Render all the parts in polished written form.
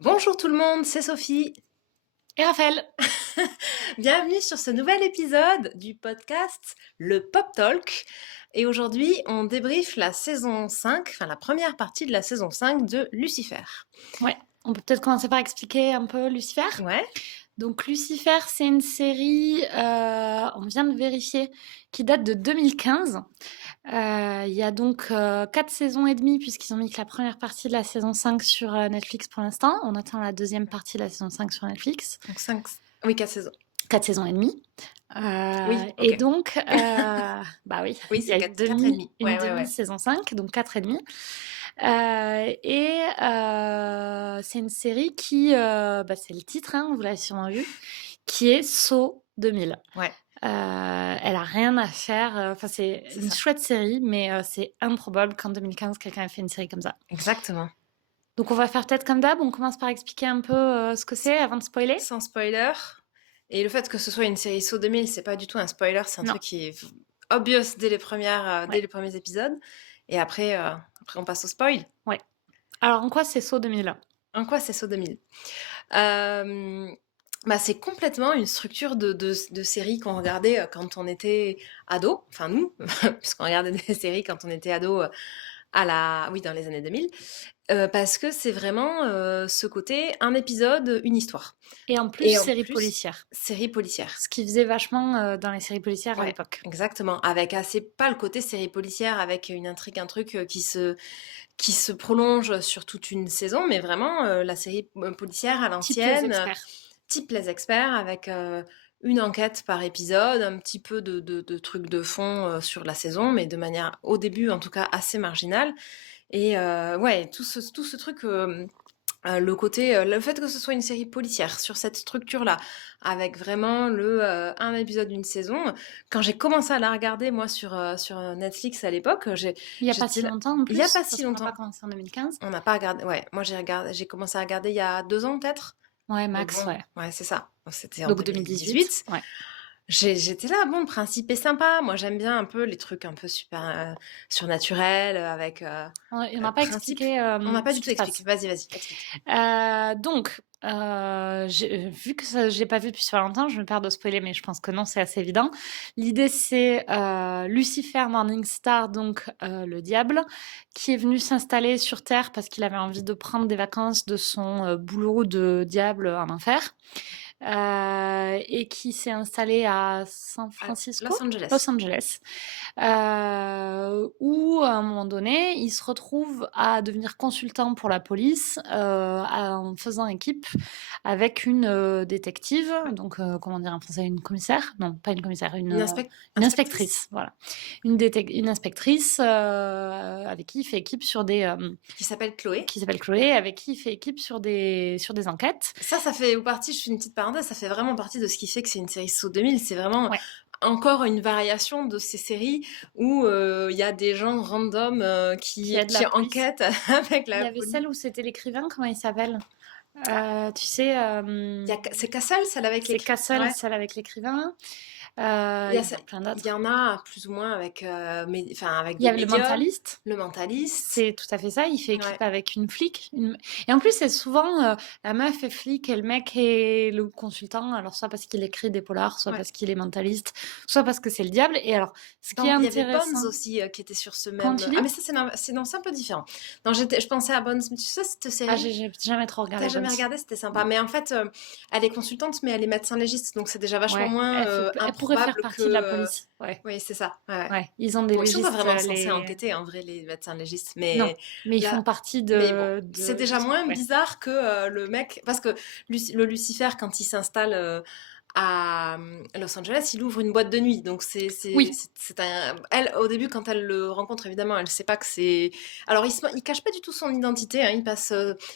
Bonjour tout le monde, c'est Sophie. Et Raphaël. Bienvenue sur ce nouvel épisode du podcast Le Pop Talk. Et aujourd'hui, on débriefe la saison 5, enfin la première partie de la saison 5 de Lucifer. Ouais, on peut peut-être commencer par expliquer un peu Lucifer. Ouais, Donc Lucifer, c'est une série, on vient de vérifier, qui date de 2015. Il y a donc 4 saisons et demie, puisqu'ils ont mis que la première partie de la saison 5 sur Netflix pour l'instant. On attend la deuxième partie de la saison 5 sur Netflix. donc 5, oui, 4 saisons. 4 saisons et demie. Oui, Et ok. donc, bah oui, Oui, il y c'est a 4, 4 et demi. une Ouais, ouais, demi ouais. saison 5, donc 4 et demi. C'est une série qui, c'est le titre, hein, vous l'avez sûrement vu, qui est Saw 2000. Ouais, Elle a rien à faire. Enfin, c'est c'est une ça. chouette série, mais c'est improbable qu'en 2015 quelqu'un ait fait une série comme ça. Exactement. Donc on va faire peut-être comme d'hab. On commence par expliquer un peu ce que c'est avant de spoiler. Sans spoiler. Et le fait que ce soit une série Saw 2000, c'est pas du tout un spoiler, c'est un Non. truc qui est obvious dès Ouais. les premiers épisodes. Et après on passe au spoil. Ouais. Alors en quoi c'est Saw 2000? En quoi c'est Saw 2000? C'est complètement une structure de série qu'on regardait quand on était ado, enfin nous, puisqu'on regardait des séries quand on était ado oui, dans les années 2000, parce que c'est vraiment ce côté, un épisode, une histoire. Et en plus, Et en série plus, policière. série policière. Ce qui faisait vachement dans les séries policières à Ouais, l'époque. exactement. Avec assez, pas le côté série policière avec une intrigue, un truc qui se prolonge sur toute une saison, mais vraiment la série policière à Type les l'ancienne, experts. type Les Experts, avec une enquête par épisode, un petit peu de trucs de fond sur la saison, mais de manière, au début en tout cas, assez marginale. Et ouais, tout ce truc, le fait que ce soit une série policière sur cette structure-là, avec vraiment un épisode d'une saison. Quand j'ai commencé à la regarder, moi, sur Netflix à l'époque, Il n'y a pas j'étais si là, longtemps en il y a plus, pas si parce qu'on n'a pas longtemps. commencé en 2015. On n'a pas regardé, ouais, moi j'ai commencé à regarder il y a 2 ans peut-être. Ouais, Donc max, bon, ouais. ouais, c'est ça. Donc, c'était en Donc 2018. 2018. Ouais. J'étais là, bon, le principe est sympa. Moi, j'aime bien un peu les trucs un peu super surnaturels, avec On n'a pas principe. expliqué On n'a pas ce du qui tout se expliqué. passe. Vas-y, explique. Vu que ça, j'ai pas vu depuis super longtemps, je me perds de spoiler, mais je pense que non, c'est assez évident. L'idée, c'est Lucifer Morningstar, donc le diable, qui est venu s'installer sur Terre parce qu'il avait envie de prendre des vacances de son boulot de diable en enfer. Et qui s'est installé à San À Francisco, Los Angeles. Los Angeles, où à un moment donné, il se retrouve à devenir consultant pour la police en faisant équipe avec une détective, donc comment dire en français, une commissaire? Non, pas une commissaire, Une une inspectrice inspectrice, voilà. Une inspectrice avec qui il fait équipe sur qui s'appelle Chloé. qui s'appelle Chloé, avec qui il fait équipe sur des enquêtes. Ça fait partie, je fais une petite parenthèse, ça fait vraiment partie de ce qui fait que c'est une série Saut 2000. C'est vraiment Ouais. encore une variation de ces séries où il y a des gens random Qui aide la police. enquêtent avec Il y la avait police. celle où c'était l'écrivain, comment il s'appelle? Tu sais, C'est Castle, celle avec c'est l'écrit. Castle, Ouais. celle avec l'écrivain. Il y a, Il y en a plein il y d'autres. en a plus ou moins avec, avec Il y des avait le médiums. mentaliste. Le mentaliste. C'est tout à fait ça. Il fait équipe Ouais. avec une flic. Et en plus, c'est souvent la meuf est flic et le mec est le consultant. Alors, soit parce qu'il écrit des polars, soit Ouais. parce qu'il est mentaliste, soit parce que c'est le diable. Et alors, ce qui est Il y avait intéressant. Bones aussi qui était sur ce Quand même. tu Ah, dis? mais ça, non, c'est un peu différent. Non, je pensais à Bones, mais tu sais, cette Ah, série. j'ai jamais trop T'as regardé jamais Bones. regardé, c'était sympa. Non. Mais en fait, elle est consultante, mais elle est médecin légiste, donc c'est déjà vachement Ouais, moins elle pourrait faire improbable que. partie de la police. Ouais. Oui, c'est ça. Ouais, ouais. Ouais, ils ont des Bon, ils sont pas légistes, vraiment censés enquêter, en vrai, les médecins légistes, non, mais mais ils font là. partie Mais bon, c'est du déjà truc, moins ouais. bizarre que le mec. Parce que le Lucifer, quand il s'installe à Los Angeles, il ouvre une boîte de nuit. Donc Oui, elle, au début, quand elle le rencontre, évidemment, elle sait pas que c'est. Alors, il cache pas du tout son identité. Hein. Il passe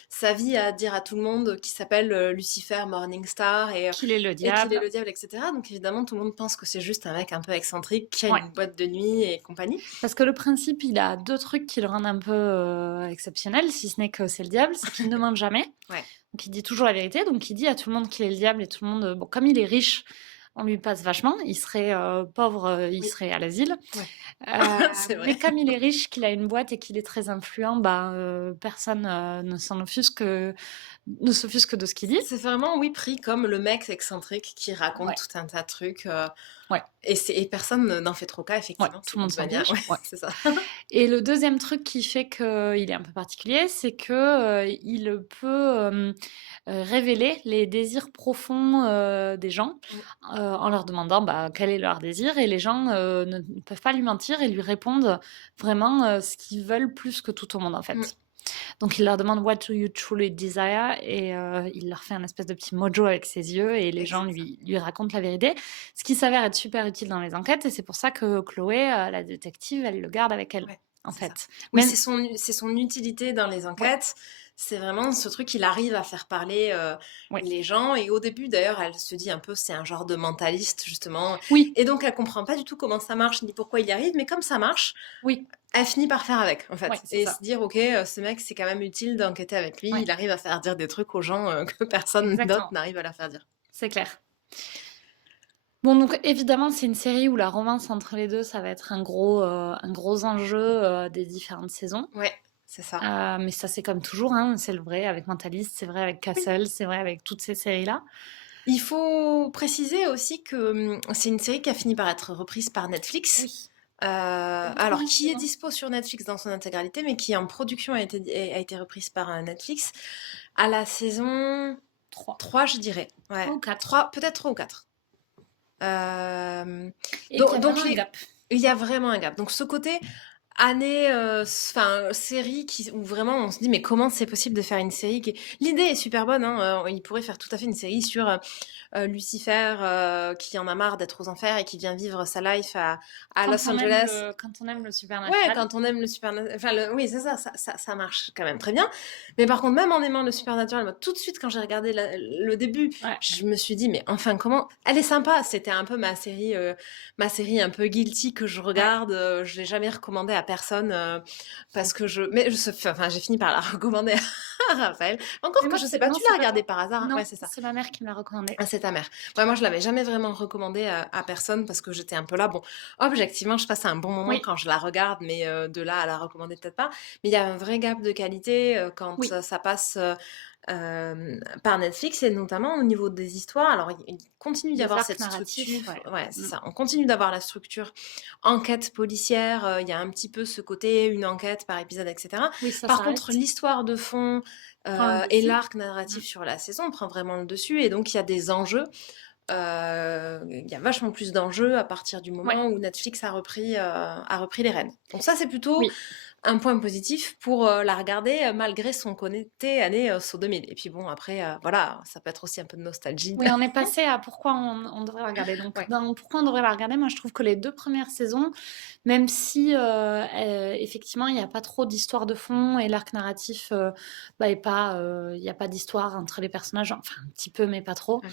sa vie à dire à tout le monde qu'il s'appelle Lucifer Morningstar qu'il est le et qu'il est diable. le diable, etc. Donc, évidemment, tout le monde pense que c'est juste un mec un peu excentrique qui a Ouais. une boîte de nuit et compagnie. Parce que le principe, il a deux trucs qui le rendent un peu exceptionnel, si ce n'est que c'est le diable, c'est qu'il ne ment jamais. Ouais. Donc il dit toujours la vérité, donc il dit à tout le monde qu'il est le diable et tout le monde, bon, comme il est riche, on lui passe vachement. Il serait pauvre, il Oui. serait à l'asile. Ouais. C'est Mais vrai. comme il est riche, qu'il a une boîte et qu'il est très influent, bah, personne ne s'en offusque ne s'offusque de ce qu'il dit. C'est vraiment, oui, pris comme le mec excentrique qui raconte Ouais, tout un tas de trucs, ouais, et personne n'en fait trop cas, ouais, effectivement, tout c'est le monde de s'en manière fiche. ouais, Ouais. c'est ça. Et le deuxième truc qui fait qu'il est un peu particulier, c'est que il peut révéler les désirs profonds des gens Mmh, en leur demandant bah, quel est leur désir. Et les gens ne peuvent pas lui mentir et lui répondent vraiment ce qu'ils veulent plus que tout au monde, en mmh, fait. Donc il leur demande What do you truly desire? Et il leur fait un espèce de petit mojo avec ses yeux et les gens c'est ça. lui racontent la vérité, ce qui s'avère être super utile dans les enquêtes. Et c'est pour ça que Chloé, la détective, elle le garde avec elle, Ouais, en c'est ça. fait. Oui, Même, c'est son utilité dans les ouais, enquêtes. C'est vraiment ce truc, il arrive à faire parler, ouais. les gens, et au début, d'ailleurs, elle se dit un peu c'est un genre de mentaliste, justement, Oui, et donc elle comprend pas du tout comment ça marche, ni pourquoi il y arrive, mais comme ça marche, oui, elle finit par faire avec, en ouais, fait, c'est et se ça. dire: «OK, ce mec, c'est quand même utile d'enquêter avec lui, Ouais, il arrive à faire dire des trucs aux gens, que personne d'autre exactement. n'arrive à leur faire dire». C'est clair. Bon, donc évidemment, c'est une série où la romance entre les deux, ça va être un gros enjeu des différentes saisons. Ouais, c'est ça. Mais ça, c'est comme toujours, hein, c'est le vrai avec Mentalist, c'est vrai avec Oui. Castle, c'est vrai avec toutes ces séries-là. Il faut préciser aussi que, c'est une série qui a fini par être reprise par Netflix. Oui. Les deux Alors, premières qui est saisons. dispo sur Netflix dans son intégralité, mais qui en production a été reprise par Netflix à la saison 3. 3, je dirais. 3 Ouais, ou 4. 3, peut-être 3 ou 4. Et qu'il y a Donc vraiment un gap. il y a vraiment un gap. Donc ce côté année, enfin, série où vraiment on se dit: «Mais comment c'est possible de faire une série qui» l'idée est super bonne, hein, il pourrait faire tout à fait une série sur, Lucifer, qui en a marre d'être aux enfers et qui vient vivre sa life à Los Angeles. Quand on aime le Ouais, supernatural. quand on aime le supernatural, enfin, oui, c'est ça, ça marche quand même très bien. Mais par contre, même en aimant le supernatural, moi, tout de suite, quand j'ai regardé le début, Ouais. je me suis dit, mais enfin, comment. Elle est sympa, c'était un peu ma série un peu guilty que je Ouais. regarde. Je l'ai jamais recommandée à personne parce que je. Mais enfin, j'ai fini par la recommander à Raphaël. Encore Mais que moi, je sais c'est pas, non, tu c'est l'as pas regardé toi. par hasard, hein. Ouais, Non, c'est ça. c'est ma mère qui me l'a recommandé. Ah, c'est ta mère. Ouais, moi, je l'avais jamais vraiment recommandée à personne parce que j'étais un peu là. Bon, objectivement, je passe un bon moment Oui, quand je la regarde, mais de là à la recommander, peut-être pas. Mais il y a un vrai gap de qualité quand oui. ça passe par Netflix, et notamment au niveau des histoires. Alors, il continue d'y Des avoir arcs cette structure. narratifs, ouais. Ouais, c'est Mm. ça. On continue d'avoir la structure enquête policière. Il y a un petit peu ce côté, une enquête par épisode, etc. Oui, ça Par contre, s'arrête. l'histoire de fond Prend le et dessus. l'arc Mm. narratif sur la saison prend vraiment le dessus. Et donc, il y a des enjeux. Il y a vachement plus d'enjeux à partir du Ouais. moment où Netflix a repris les rênes. Donc ça, c'est plutôt Oui. un point positif pour la regarder malgré son côté année saut 2000. Et puis bon, après, voilà, ça peut être aussi un peu de nostalgie. Oui, on est passé à pourquoi on devrait la regarder. Donc, Ouais. dans pourquoi on devrait la regarder, moi je trouve que les 2 premières saisons, même si effectivement il n'y a pas trop d'histoire de fond et l'arc narratif bah, est pas, il n'y a pas d'histoire entre les personnages, enfin un petit peu, mais pas trop. Ouais.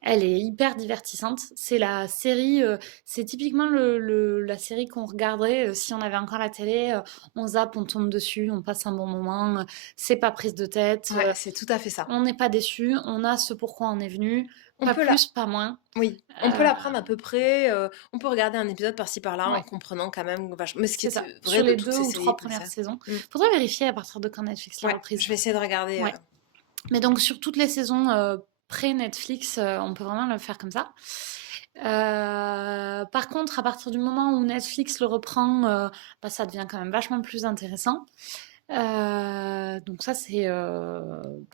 Elle est hyper divertissante. C'est la série, c'est typiquement la série qu'on regarderait si on avait encore la télé. On zappe, on tombe dessus, on passe un bon moment. C'est pas prise de tête. Ouais, c'est tout à fait ça. On n'est pas déçu. On a ce pourquoi on est venu. On Pas peut la... plus, pas moins. Oui, on peut Euh, la prendre à peu près. On peut regarder un épisode par-ci par-là en ouais, comprenant quand même vachement. Mais ce qui c'est ça. est vrai Sur de les toutes 2 ces ou séries 3 premières policières. saisons. Mm. Faudrait vérifier à partir de quand Netflix l'a Ouais, reprise. je vais essayer de regarder. Ouais. Mais donc sur toutes les saisons pré-Netflix, on peut vraiment le faire comme ça. Par contre, à partir du moment où Netflix le reprend, bah, ça devient quand même vachement plus intéressant. Donc ça, c'est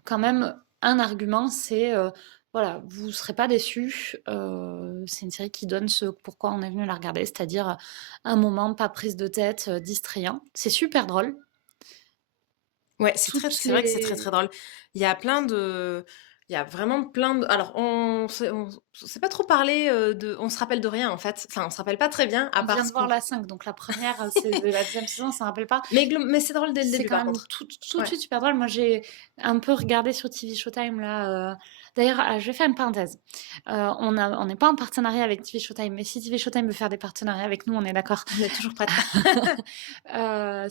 quand même un argument, c'est voilà, vous ne serez pas déçus. C'est une série qui donne ce pourquoi on est venu la regarder, c'est-à-dire un moment pas prise de tête, distrayant. C'est super drôle. Ouais, Toutes c'est vrai que c'est très, très les drôle. Il y a plein de il y a vraiment plein de alors on s'est pas trop parlé, on se rappelle de rien, en fait. Enfin, on se rappelle pas très bien, à On part vient de ce voir qu'on la 5, donc la première, c'est de la deuxième saison, on s'en rappelle pas. mais c'est drôle dès le C'est début, quand par même contre. tout de Ouais. suite super drôle. Moi, j'ai un peu regardé sur TV Showtime là. D'ailleurs, je vais faire une parenthèse. On n'est pas en partenariat avec TV Showtime, mais si TV Showtime veut faire des partenariats avec nous, on est d'accord. On est toujours prête.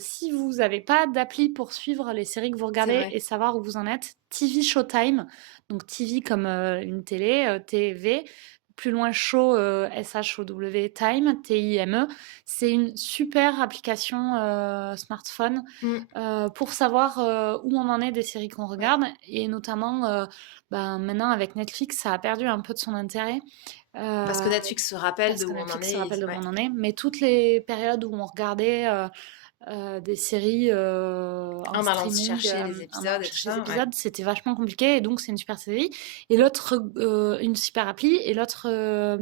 Si vous n'avez pas d'appli pour suivre les séries que vous C'est regardez vrai. et savoir où vous en êtes, TV Showtime, donc TV comme une télé, TV, plus loin Show, SHOW Time, Time. C'est une super application, smartphone, Mmh, pour savoir, où on en est des séries qu'on ouais. regarde et notamment, ben, maintenant avec Netflix, ça a perdu un peu de son intérêt, Parce que heu, Netflix se rappelle parce de que où on en Netflix se est rappelle et de où ouais. on en est. Mais toutes les périodes où on regardait, des séries, en En allant streaming, chercher les en allant épisodes et tout chercher les ça, ouais. épisodes, c'était vachement compliqué et donc c'est une super série et l'autre, une super appli et l'autre,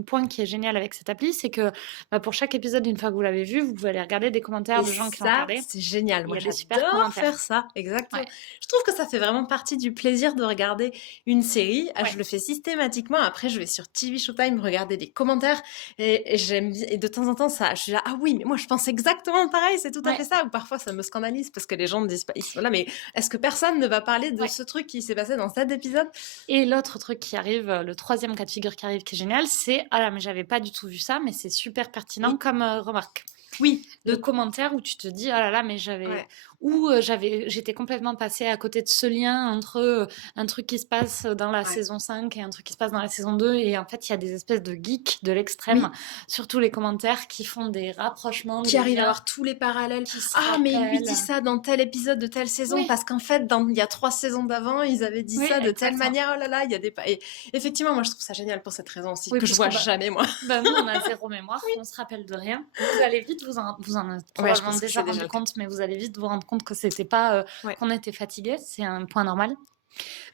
point qui est génial avec cette appli, c'est que, bah, pour chaque épisode, une fois que vous l'avez vu, vous pouvez aller regarder des commentaires Et de gens qui l'ont ça, regardé. c'est génial. Il Moi, y a des super j'adore commentaires. faire ça, Ouais, exactement. Je trouve que ça fait vraiment partie du plaisir de regarder une série. Ah, ouais, je le fais systématiquement. Après, je vais sur TV Showtime regarder des commentaires et j'aime bien. Et de temps en temps, ça, je suis là, ah oui, mais moi, je pense exactement pareil. C'est tout à ouais, fait ça. Ou parfois, ça me scandalise parce que les gens me disent pas, ils sont là, mais est-ce que personne ne va parler de ouais ce truc qui s'est passé dans cet épisode? et l'autre truc qui arrive, le 3e cas de figure qui arrive qui est génial, c'est: «Ah là, mais j'avais pas du tout vu ça, mais c'est super pertinent Oui, comme, remarque». oui, Le commentaire où tu te dis: «Ah là là, mais j'avais» ouais. ou, j'étais complètement passée à côté de ce lien entre, un truc qui se passe dans la Ouais. saison 5 et un truc qui se passe dans la saison 2 et en fait, il y a des espèces de geeks de l'extrême, Oui. sur tous les commentaires qui font des rapprochements, Qui des arrive à liens, avoir tous les parallèles. qui se Ah, mais il lui dit rappellent. ça dans tel épisode de telle saison, Oui, parce qu'en fait, il y a 3 saisons d'avant, ils avaient dit oui, ça de telle exactement. manière. Oh là là, il y a des. Et effectivement, moi, je trouve ça génial pour cette raison aussi, Oui, que je vois puisqu'on va jamais, moi. bah, nous, on a zéro mémoire, on se rappelle de rien. Vous allez vite vous en êtes Ouais, je probablement pense que déjà c'est déjà rendu le cas. compte, mais vous allez vite vous rendre compte que c'était pas, Ouais. qu'on était fatigué, c'est un point normal.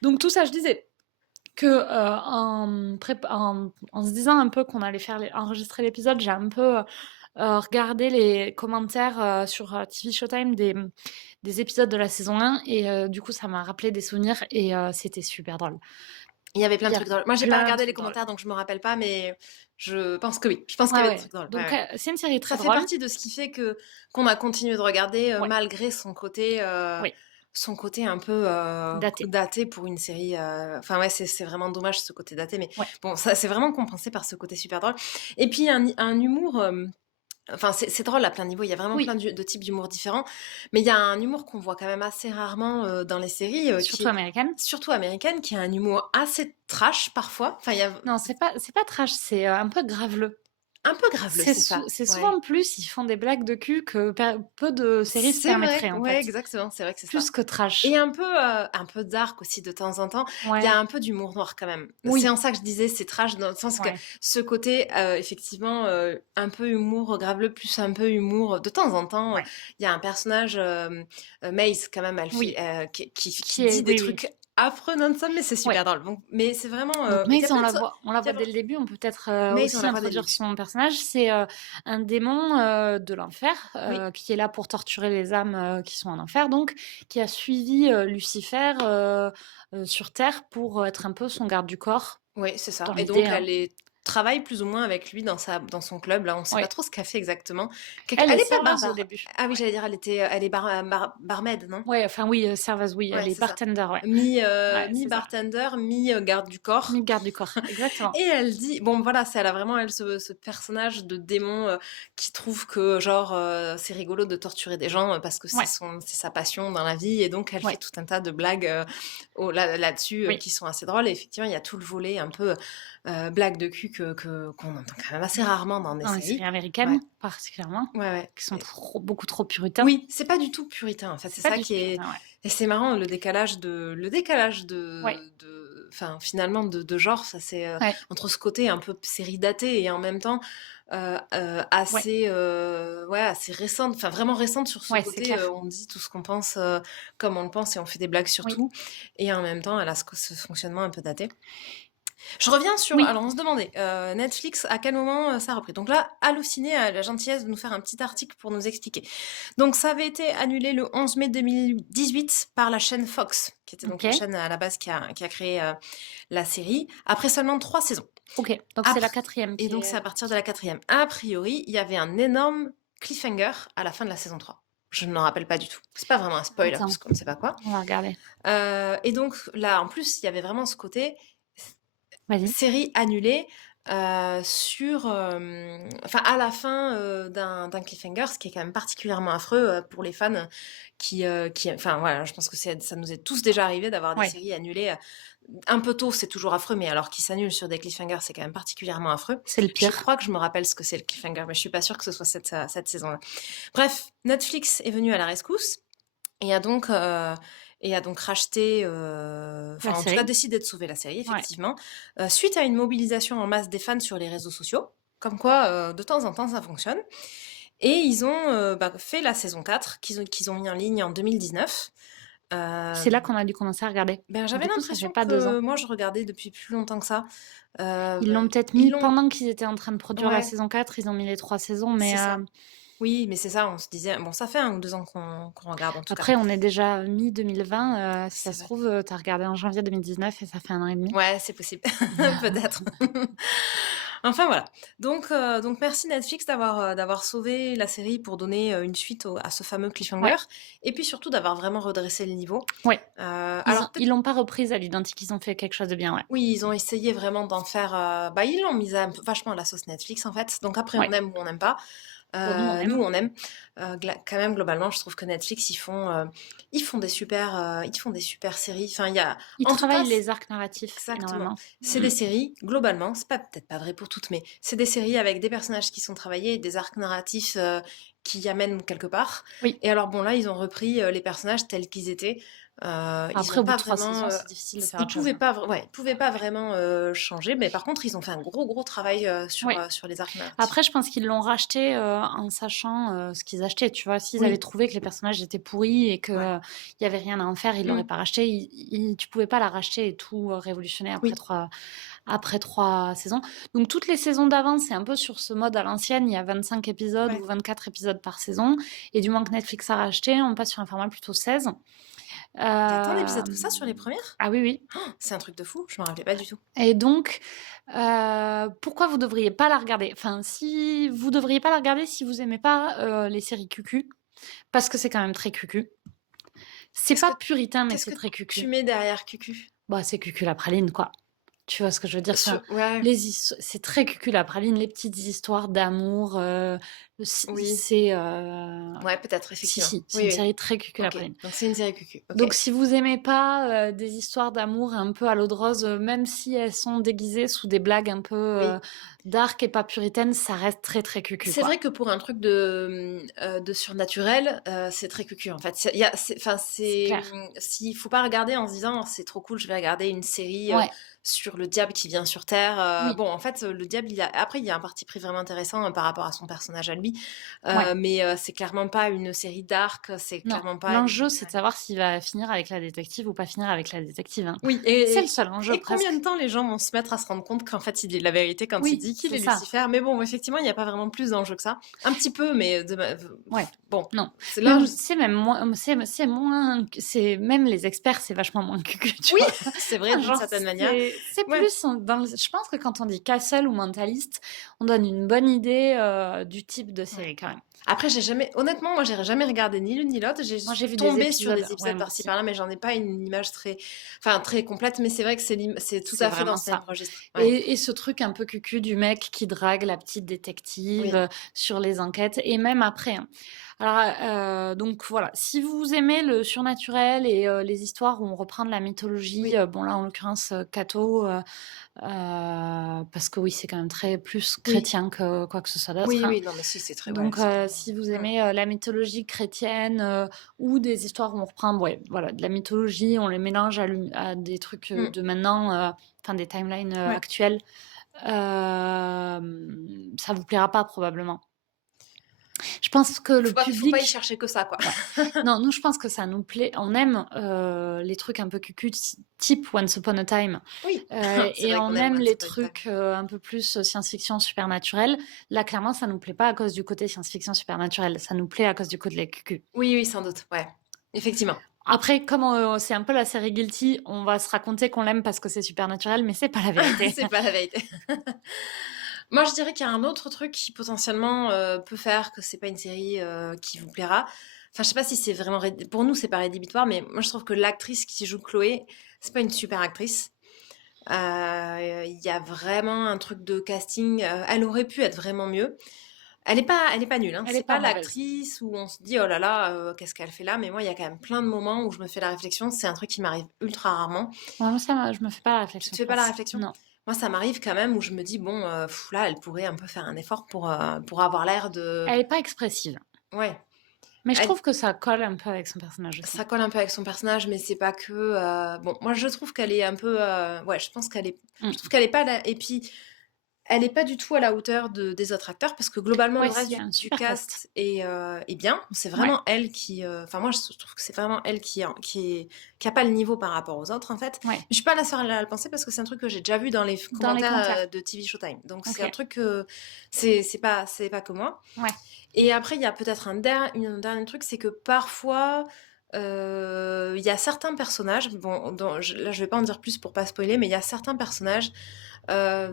Donc tout ça, je disais que en se disant un peu qu'on allait enregistrer l'épisode, j'ai un peu regardé les commentaires sur TV Showtime des épisodes de la saison 1 et du coup, ça m'a rappelé des souvenirs et c'était super drôle. Il y avait plein Il de y a trucs drôles. Moi, j'ai pas plein de regardé les trucs drôles. commentaires, donc je me rappelle pas, mais je pense que oui. Je pense qu'il y Ouais, avait des ouais. trucs drôles. Ouais, Donc, ouais. c'est une série Ça très fait drôle. partie de ce qui fait que qu'on a continué de regarder Ouais, malgré oui, son côté un peu daté. daté pour une série. Enfin ouais, c'est vraiment dommage ce côté daté, mais Ouais. bon, ça c'est vraiment compensé par ce côté super drôle. Et puis un humour. Enfin, c'est drôle à plein de niveaux. Il y a vraiment plein Oui, de types d'humour différents, mais il y a un humour qu'on voit quand même assez rarement dans les séries, qui surtout est américaine. surtout américaine, qui a un humour assez trash parfois. Enfin, il y a Non, c'est pas trash, c'est un peu graveleux. un peu graveleux, c'est ça. C'est Ouais. souvent plus, ils font des blagues de cul que peu de séries se C'est vrai, permettraient, en ouais, fait. exactement, c'est vrai que c'est ça. Plus que Et trash. un peu dark aussi de temps en temps. Il y a Ouais. un peu d'humour noir quand même. C'est Oui, en ça que je disais c'est trash dans le sens que ouais. ce côté, effectivement, un peu humour graveleux plus un peu humour de temps en temps, Ouais. il y a un personnage, Maze quand même, elle fait, Oui. qui Qui est dit des oui, oui. trucs affreux non-stop, mais c'est Ouais. super drôle. Donc mais c'est vraiment, Donc il y a Maze, plein de on la il y voit a dès le début. On peut peut-être, Maze, on aussi la voit dès le introduire début. son personnage. C'est, un démon, de l'enfer, Oui, qui est là pour torturer les âmes, qui sont en enfer donc, qui a suivi, Lucifer, sur terre pour, être un peu son garde du corps, oui, c'est ça. dans Et l'idée, donc hein. elle travaille plus ou moins avec lui dans son club là, on sait pas Ouais. trop ce qu'elle fait exactement. Elle est Elle est pas serveuse au début. ah oui, Ouais. j'allais dire elle est barmaid, non? Ouais, enfin oui, serveuse, oui, Ouais, elle est c'est ça. bartender, ouais. Ouais, Mi c'est ça. bartender, mi garde du corps. Mi-garde du corps, Et exactement. elle dit bon voilà, elle a vraiment elle ce personnage de démon, qui trouve que genre, c'est rigolo de torturer des gens, parce que Ouais, c'est sa passion dans la vie et donc elle fait ouais, tout un tas de blagues, là-dessus, oui. qui sont assez drôles et effectivement, il y a tout le volet un peu, blague de cul qu'on entend quand même assez rarement dans des Dans les séries. séries Ouais, américaines, particulièrement, ouais, ouais. qui sont beaucoup trop puritains. Oui, c'est pas du tout puritain, en fait, c'est C'est pas ça du tout qui est puritain, ouais. et c'est marrant le décalage Ouais, enfin, finalement de genre, ça c'est, ouais, entre ce côté un peu série datée et en même temps, ouais, assez, ouais, assez récente, enfin vraiment récente sur ce ouais, c'est côté, clair. on dit tout ce qu'on pense, comme on le pense et on fait des blagues sur Oui. tout et en même temps, elle a ce fonctionnement un peu daté. Je reviens sur Oui, alors on se demandait, Netflix, à quel moment, ça a repris? Donc là, Allociné a la gentillesse de nous faire un petit article pour nous expliquer. Donc ça avait été annulé le 11 mai 2018 par la chaîne Fox, qui était donc la OK, chaîne à la base qui a créé, la série, après seulement 3 saisons. OK. Donc c'est la Après quatrième et qui donc est, c'est à partir de la quatrième. A priori, il y avait un énorme cliffhanger à la fin de la saison 3. Je ne m'en rappelle pas du tout. C'est pas vraiment un spoiler attends, puisqu'on ne sait pas quoi. on va regarder. Et donc là, en plus, il y avait vraiment ce côté Vas-y. série annulée, enfin à la fin, d'un cliffhanger, ce qui est quand même particulièrement affreux, pour les fans, qui enfin voilà, je pense que ça nous est tous déjà arrivé d'avoir des Ouais, séries annulées, un peu tôt, c'est toujours affreux, mais alors qu'ils s'annulent sur des cliffhangers, c'est quand même particulièrement affreux. C'est le Je pire. crois que je me rappelle ce que c'est le cliffhanger, mais je suis pas sûre que ce soit cette saison-là. Bref, Netflix est venu à la rescousse et a donc racheté, La enfin en tout cas série? décidé de sauver la série Ouais. effectivement, suite à une mobilisation en masse des fans sur les réseaux sociaux. Comme quoi, de temps en temps, ça fonctionne. Et ils ont fait la saison 4 qu'ils ont mis en ligne en 2019. C'est là Euh, qu'on a dû commencer à regarder. J'avais Du coup, ça fait l'impression pas 2 ans. que moi, je regardais depuis plus longtemps que ça. Ils l'ont peut-être Ils mis l'ont... pendant qu'ils étaient en train de produire la Ouais, saison 4, ils ont mis les 3 saisons, mais c'est ça. Oui, mais c'est ça, on se disait... Bon, ça fait 1 ou 2 ans qu'on regarde, en tout cas. après, on est déjà mi-2020. Si ça C'est se vrai. trouve, tu as regardé en janvier 2019 et ça fait 1 an et demi. Ouais, c'est possible. Peut-être. Enfin, voilà. Donc merci Netflix d'avoir sauvé la série pour donner une suite à ce fameux cliffhanger. Ouais, Et puis surtout d'avoir vraiment redressé le niveau. ouais. Alors, peut-être Ils l'ont pas reprise à l'identique, ils ont fait quelque chose de bien, ouais. oui, ils ont essayé vraiment d'en faire. Ils l'ont mise vachement à la sauce Netflix en fait. Donc après, on Ouais. aime ou on n'aime pas. Bon, nous, on Nous, aime. on aime. Quand même, globalement, je trouve que Netflix, ils font des super séries. Enfin, il y a, Ils en tout cas, travaillent les arcs narratifs exactement. énormément. C'est des séries, globalement, c'est pas peut-être pas vrai pour toutes, mais c'est des séries avec des personnages qui sont travaillés et des arcs narratifs qui y amènent quelque part. Oui. Et alors bon, là, ils ont repris les personnages tels qu'ils étaient. Ils Après, ont au bout pas de 3 vraiment, saisons, c'est difficile de faire ils autre chose, pouvaient hein. pas, ils pouvaient pas vraiment changer, mais par contre, ils ont fait un gros gros travail Oui. sur les arcs narratifs. Après, je pense qu'ils l'ont racheté en sachant ce qu'ils achetaient. Tu vois, s'ils avaient Oui, trouvé que les personnages étaient pourris et qu'il ouais. n'y avait rien à en faire, ils l'auraient Mm. pas racheté. Tu pouvais pas la racheter et tout révolutionner Oui, après 3 saisons. Donc, toutes les saisons d'avant, c'est un peu sur ce mode à l'ancienne. Il y a 25 épisodes ou ouais. 24 épisodes par saison. Et du moment que Netflix a racheté, on passe sur un format plutôt 16. Il y a tant Euh, d'épisodes que ça sur les premières? Ah oui, oui. C'est un truc de fou, je me rappelais pas du tout. Et donc, pourquoi vous devriez pas la regarder? Enfin, si vous devriez pas la regarder si vous aimez pas les séries cucu, parce que c'est quand même très cucu. C'est Qu'est-ce pas que puritain, mais qu'est-ce c'est que très tu cucu. mets derrière Cucu? Bah, c'est cucu la praline, quoi. Tu vois ce que je veux dire? Enfin, Ouais, c'est très cucu la praline, les petites histoires d'amour. oui. C'est Ouais, peut-être, si, effectivement. si, c'est Oui, une oui. série très cucu la Ok, praline. donc c'est une série Cucu. Ok. Donc, si vous aimez pas des histoires d'amour un peu à l'eau de rose, même si elles sont déguisées sous des blagues un peu Oui. dark et pas puritaines, ça reste très très cucu, C'est quoi. vrai que pour un truc de surnaturel, c'est très cucu en fait. Enfin, C'est clair. s'il faut pas regarder en se disant c'est trop cool, je vais regarder une série Ouais, sur le diable qui vient sur Terre. oui, Bon, en fait, le diable, après, il y a un parti pris vraiment intéressant par rapport à son personnage à lui. ouais. Mais c'est clairement pas une série dark, c'est Non, clairement pas une. l'enjeu, c'est de savoir s'il va finir avec la détective ou pas finir avec la détective, hein. Oui, C'est le seul enjeu et combien de presque. temps les gens vont se mettre à se rendre compte qu'en fait il dit la vérité quand il Oui, dit qu'il c'est est ça. Lucifer. Mais bon, effectivement, il n'y a pas vraiment plus d'enjeu que ça. Un petit peu, mais Ouais. bon, Non. c'est Mais là. c'est même moins, c'est moins, c'est même les experts, c'est vachement moins cucu, tu Oui, vois. c'est vrai Enfin, d'une genre, certaine manière. c'est Ouais. plus je pense que quand on dit Castle ou Mentaliste, on donne une bonne idée du type de Ouais. série quand même. Après, honnêtement, moi, j'ai jamais regardé ni l'une ni l'autre. J'ai Moi, j'ai vu des tombé sur épisodes. des Ouais, épisodes moi par-ci aussi. par-là, mais j'en ai pas une image très complète. Mais c'est vrai que c'est tout C'est à fait dans vraiment ce même ça. registre. Ouais. Et ce truc un peu cucu du mec qui drague la petite détective Oui. sur les enquêtes, et même après, hein. Alors, donc voilà, si vous aimez le surnaturel et les histoires où on reprend de la mythologie, Oui. bon là en l'occurrence Cato, parce que oui, c'est quand même très plus Oui. chrétien que quoi que ce soit d'autre, Oui. hein. Oui. Non, mais si, c'est très. Ouais, Donc, c'est très. si vous Mm. aimez la mythologie chrétienne ou des histoires où on reprend, ouais, voilà, de la mythologie, on les mélange à des trucs Mm. de maintenant, enfin des timelines Ouais. actuelles, ça vous plaira pas probablement. Je pense que le Faut pas y public, chercher que ça, quoi. ouais. Non, nous, je pense que ça nous plaît. On aime les trucs un peu cucu, type Once Upon a Time. Oui, c'est Et vrai qu'on on aime aime Once les Upon a Time. trucs un peu plus science-fiction supernatural. Là, clairement, ça nous plaît pas à cause du côté science-fiction supernatural. Ça nous plaît à cause du côté cucu. Oui, oui, sans doute, ouais. Effectivement. Après, comme c'est un peu la série Guilty, on va se raconter qu'on l'aime parce que c'est supernatural, mais c'est pas la vérité. C'est pas la vérité. Moi, je dirais qu'il y a un autre truc qui potentiellement peut faire que c'est pas une série qui vous plaira. Enfin, je sais pas si c'est vraiment pour nous, c'est pas rédhibitoire, mais moi, je trouve que l'actrice qui joue Chloé, c'est pas une super actrice. Il y a vraiment un truc de casting. Elle aurait pu être vraiment mieux. Elle est pas nulle, hein. Elle est C'est pas pas mauvaise. l'actrice où on se dit: «Oh là là, qu'est-ce qu'elle fait là?» mais moi, il y a quand même plein de moments où je me fais la réflexion. C'est un truc qui m'arrive ultra rarement. Ouais, moi, je me fais pas la Tu te réflexion, je fais pas la pense. réflexion? Non. Moi, ça m'arrive quand même où je me dis: «Bon, là, elle pourrait un peu faire un effort pour avoir l'air de» Elle est pas expressive. ouais, Mais je elle trouve que ça colle un peu avec son personnage aussi. ça colle un peu avec son personnage, mais c'est pas que, bon, moi, je trouve qu'elle est un peu, ouais, je Mmh. trouve qu'elle est pas là et puis elle est pas du tout à la hauteur des autres acteurs parce que globalement le Ouais, reste s'il y a du, un du super cast. cast est bien. C'est Ouais, vraiment elle qui, enfin moi je trouve que c'est vraiment elle qui a pas le niveau par rapport aux autres en fait. ouais. Je suis pas la seule à le penser parce que c'est un truc que j'ai déjà vu dans les Dans les commentaires commentaires. de TV Showtime. Donc c'est un OK. truc que c'est pas que moi. Ouais. Et après il y a peut-être un dernier truc, c'est que parfois il y a certains personnages, bon, là je vais pas en dire plus pour pas spoiler, mais il y a certains personnages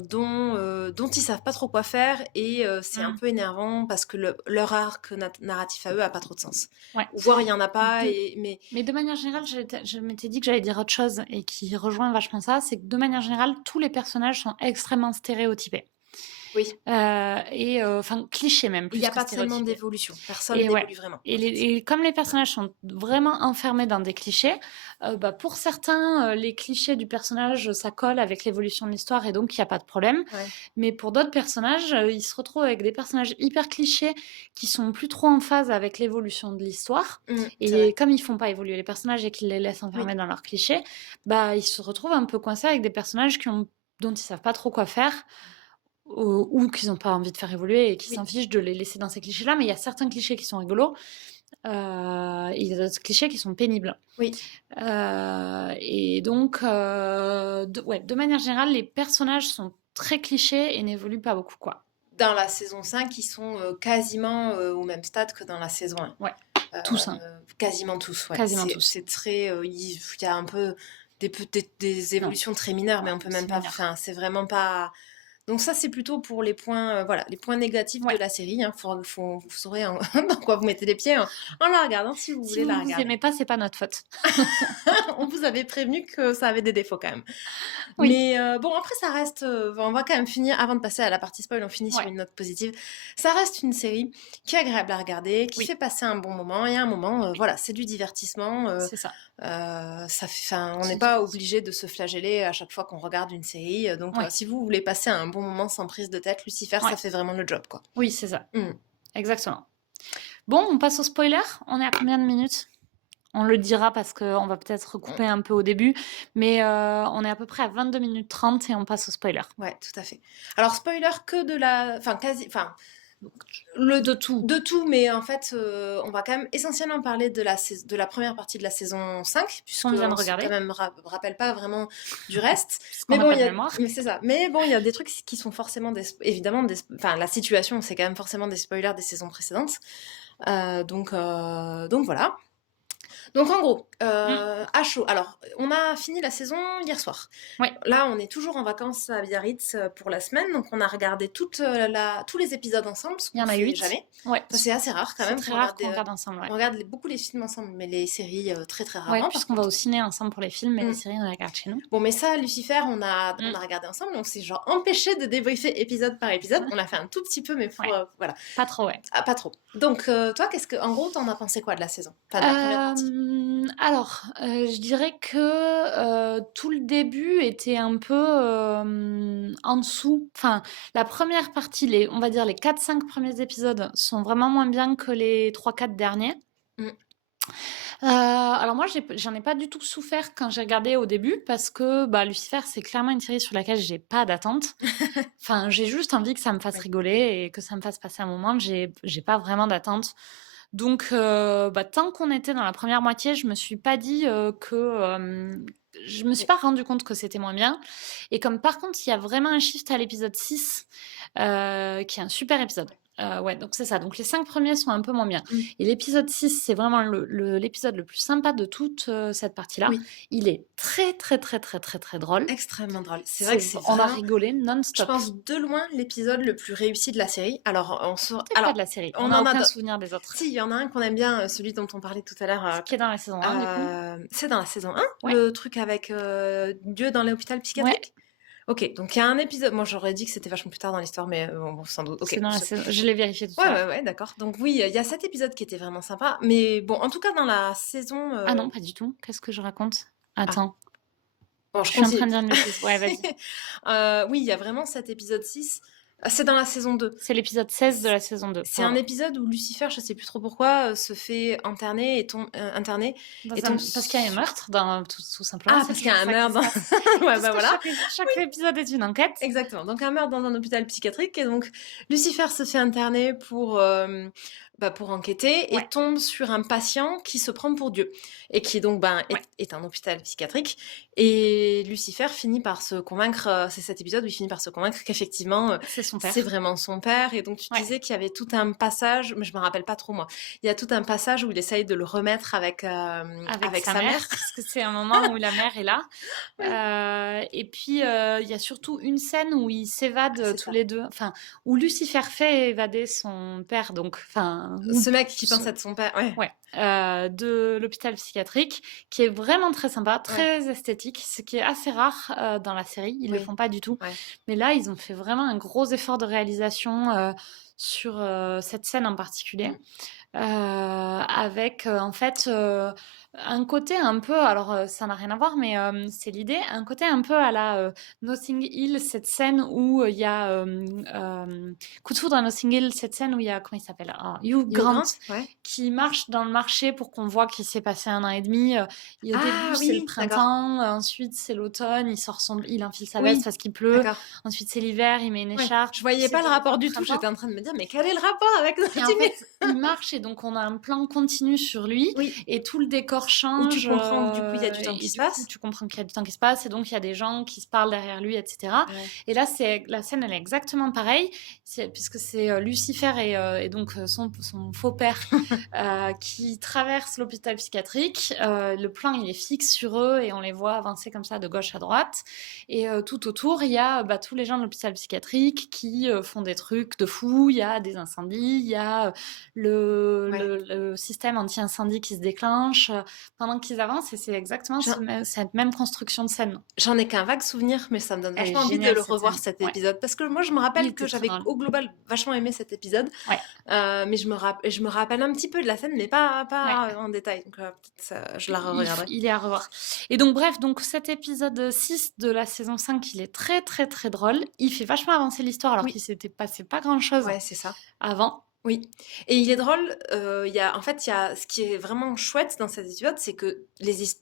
dont ils savent pas trop quoi faire et c'est un Mmh. peu énervant parce que leur arc narratif à eux a pas trop de sens. Ouais. Ou voire il y en a pas De mais mais de manière générale, je m'étais dit que j'allais dire autre chose et qui rejoint vachement ça, c'est que de manière générale, tous les personnages sont extrêmement stéréotypés. oui, Enfin clichés même, il y plus a que pas tellement stéréotypés. d'évolution. Personne Et ouais. n'évolue vraiment Et, en fait. et comme les personnages sont vraiment enfermés dans des clichés, bah, pour certains, les clichés du personnage, ça colle avec l'évolution de l'histoire et donc il n'y a pas de problème. Ouais. Mais pour d'autres personnages, ils se retrouvent avec des personnages hyper clichés qui sont plus trop en phase avec l'évolution de l'histoire. C'est vrai. Et comme ils font pas évoluer les personnages et qu'ils les laissent Oui, enfermés dans leurs clichés, bah, ils se retrouvent un peu coincés avec des personnages dont ils savent pas trop quoi faire ou qu'ils n'ont pas envie de faire évoluer et qui s'en oui, fichent de les laisser dans ces clichés-là. Mais il y a certains clichés qui sont rigolos et il y a d'autres clichés qui sont pénibles. oui. Et donc, ouais, de manière générale, les personnages sont très clichés et n'évoluent pas beaucoup, quoi. Dans la saison 5, ils sont quasiment au même stade que dans la saison 1. Ouais, tous, hein. Quasiment tous, ouais. Quasiment C'est tous. c'est très, il y a un peu des Non, évolutions très mineures, mais ouais, on peut même c'est pas, mineur. enfin, c'est vraiment pas. Donc ça, c'est plutôt pour les points, voilà, les points négatifs de Ouais. la série. Hein. Vous saurez dans quoi vous mettez les pieds en la regardant si vous Si voulez la vous regarder. aimez pas, c'est pas notre faute. On vous avait prévenu que ça avait des défauts quand même. Oui, Mais bon, après, ça reste. On va quand même finir, avant de passer à la partie spoil, on finit sur ouais, une note positive. Ça reste une série qui est agréable à regarder, qui oui, fait passer un bon moment. Et à un moment, oui, voilà, c'est du divertissement. c'est ça. On n'est C'est pas divertissant. obligé de se flageller à chaque fois qu'on regarde une série. Donc, Ouais, si vous voulez passer un bon moment sans prise de tête, Lucifer, ouais, ça fait vraiment le job, quoi. oui, c'est ça. Mm. Exactement. Bon, on passe au spoiler. On est à combien de minutes? On le dira parce qu'on va peut-être Mm. recouper un peu au début, mais on est à peu près à 22 minutes 30 et on passe au spoiler. Ouais, tout à fait. Alors, spoiler que de la. Enfin, quasi. Enfin, De tout. de tout, mais en fait, on va quand même essentiellement parler de la première partie de la saison 5, Ce qu'on vient puisqu'on de se quand regarder, même rappelle pas vraiment du reste. puisqu'on Mais n'a bon, pas de mémoire. mais c'est ça. Mais bon, il y a des trucs qui sont forcément évidemment enfin, la situation, c'est quand même forcément des spoilers des saisons précédentes. Donc voilà. Donc en gros, Mm. à chaud. Alors, on a fini la saison hier soir. Oui, Là, on est toujours en vacances à Biarritz pour la semaine, donc on a regardé tous les épisodes ensemble, ce il y qu'on en a fait 8. jamais. Ouais, Ça, c'est assez rare quand c'est même très qu'on rare regarde, qu'on regarde ensemble. Ouais, on regarde beaucoup les films ensemble, mais les séries très très ouais, rarement par puisqu'on va au contre. ciné ensemble pour les films, mais les Mm. séries, on les regarde chez nous. Bon, mais ça, Lucifer, on Mm. a regardé ensemble, on s'est genre empêché de débriefer épisode par épisode. On a fait un tout petit peu, mais Ouais, voilà. pas trop, ouais. Ah, pas trop. Donc, toi, en gros, t'en as pensé quoi de la saison? Enfin, de la première partie. Alors, je dirais que tout le début était un peu en dessous. Enfin, la première partie, on va dire les 4-5 premiers épisodes sont vraiment moins bien que les 3-4 derniers. Mm. Alors moi, j'en ai pas du tout souffert quand j'ai regardé au début parce que bah, Lucifer, c'est clairement une série sur laquelle j'ai pas d'attente. Enfin, j'ai juste envie que ça me fasse Oui. rigoler et que ça me fasse passer un moment. J'ai pas vraiment d'attente. Donc, bah, tant qu'on était dans la première moitié, je me suis pas dit je me suis Oui. pas rendu compte que c'était moins bien. Et comme par contre, il y a vraiment un shift à l'épisode 6, qui est un super épisode. Ouais, donc c'est ça. Donc les 5 premiers sont un peu moins bien. Mm. Et l'épisode 6, c'est vraiment l'épisode le plus sympa de toute cette partie-là. Oui. Il est très, très, très, très, très, très drôle. Extrêmement drôle. C'est vrai que c'est On a vraiment, rigolé je non-stop. pense, de loin l'épisode le plus réussi de la série. Alors, Peut-être pas alors, de la série. On on n'a en a. aucun souvenir des autres. Si, il y en a un qu'on aime bien, celui dont on parlait tout à l'heure. Qui est dans la saison 1, du coup. C'est dans la saison 1, Ouais. le truc avec Dieu dans l'hôpital Ouais. psychiatrique. OK, donc il y a un épisode moi j'aurais dit que c'était vachement plus tard dans l'histoire, mais bon, sans doute. OK. C'est dans la saison je l'ai vérifié tout Ouais, à ouais, l'heure. ouais, d'accord. Donc oui, il y a cet épisode qui était vraiment sympa, mais bon, en tout cas dans la saison, Ah non, pas du tout. Qu'est-ce que je raconte? ah, Attends, bon je je suis en train continue. de dire une bêtise. Ouais, vas-y. Oui, il y a vraiment cet épisode 6. C'est dans la saison 2. C'est l'épisode 16 de la saison 2, C'est un pardon. épisode où Lucifer, je sais plus trop pourquoi, se fait interner et tombe Parce qu'il y a un su meurtre, tout simplement, ah c'est parce qu'il y toujours a un ça qui meurtre se dans passe. ouais, Parce bah, que voilà. chaque épisode est une enquête. Exactement. Donc un meurtre dans un hôpital psychiatrique et donc Lucifer se fait interner pour enquêter et Ouais, tombe sur un patient qui se prend pour Dieu et qui donc ouais, est un hôpital psychiatrique et Lucifer finit par se convaincre, c'est cet épisode où il finit par se convaincre qu'effectivement c'est son c'est père. vraiment son père et donc tu Ouais, disais qu'il y avait tout un passage, mais je me rappelle pas trop moi. Il y a tout un passage où il essaye de le remettre avec avec sa sa mère, mère. parce que c'est un moment où la mère est là. Oui, Et puis, il y a surtout une scène où ils s'évadent c'est tous ça. les deux, enfin, où Lucifer fait évader son père, donc, enfin, ou Ce mec qui pense son- être son père, ouais, ouais, de l'hôpital psychiatrique, qui est vraiment très sympa, ouais, très esthétique, ce qui est assez rare dans la série. Ils le oui, font pas du tout. ouais. Mais là, ils ont fait vraiment un gros effort de réalisation sur cette scène en particulier. Mmh. Avec en fait un côté un peu, alors ça n'a rien à voir, mais c'est l'idée, un côté un peu à la Notting Hill, cette scène où il y a Coup de foudre à Notting Hill, cette scène où il y a, comment il s'appelle, Hugh Hugh Grant Grant? Ouais. qui marche dans le marché pour qu'on voit qu'il s'est passé 1 an et demi. Et au début, Ah c'est le oui, d'accord. printemps, ensuite c'est l'automne, il enfile sa veste Oui, parce qu'il pleut, d'accord. ensuite c'est l'hiver, il met une Ouais. écharpe, Je puis voyais c'est pas le de nouveau rapport le du tout, printemps. j'étais en train de me dire: «Mais quel est le rapport avec Et en Notting Hill?» fait, il marche et donc on a un plan continu sur lui Oui, et tout le décor où tu change comprends que du coup, il y a du temps qui et se du coup, passe. tu comprends qu'il y a du temps qui se passe et donc il y a des gens qui se parlent derrière lui, etc. Ouais. Et là, la scène, elle est exactement pareille, puisque c'est Lucifer et donc son faux père qui traversent l'hôpital psychiatrique. Le plan, il est fixe sur eux et on les voit avancer comme ça de gauche à droite. Et tout autour, il y a tous les gens de l'hôpital psychiatrique qui font des trucs de fou. Il y a des incendies, il y a Ouais. le système anti-incendie qui se déclenche pendant qu'ils avancent. Et c'est exactement J'en cette même construction de scène. j'en ai qu'un vague souvenir, mais ça me donne Elle est vachement envie de géniale, le cette revoir scène. cet Ouais, épisode. Parce que moi, je me il rappelle que était très j'avais drôle. au global vachement aimé cet épisode, Ouais, mais je me rappelle un petit peu de la scène, mais pas ouais. en détail. Donc peut-être ça je la regarderai. Il est à revoir. Et donc, bref, donc cet épisode 6 de la saison 5, il est très, très, très drôle. Il fait vachement avancer l'histoire alors Oui, qu'il s'était passé pas grand-chose ouais, c'est ça. avant. Oui et il est drôle, il y a ce qui est vraiment chouette dans cet épisode, c'est que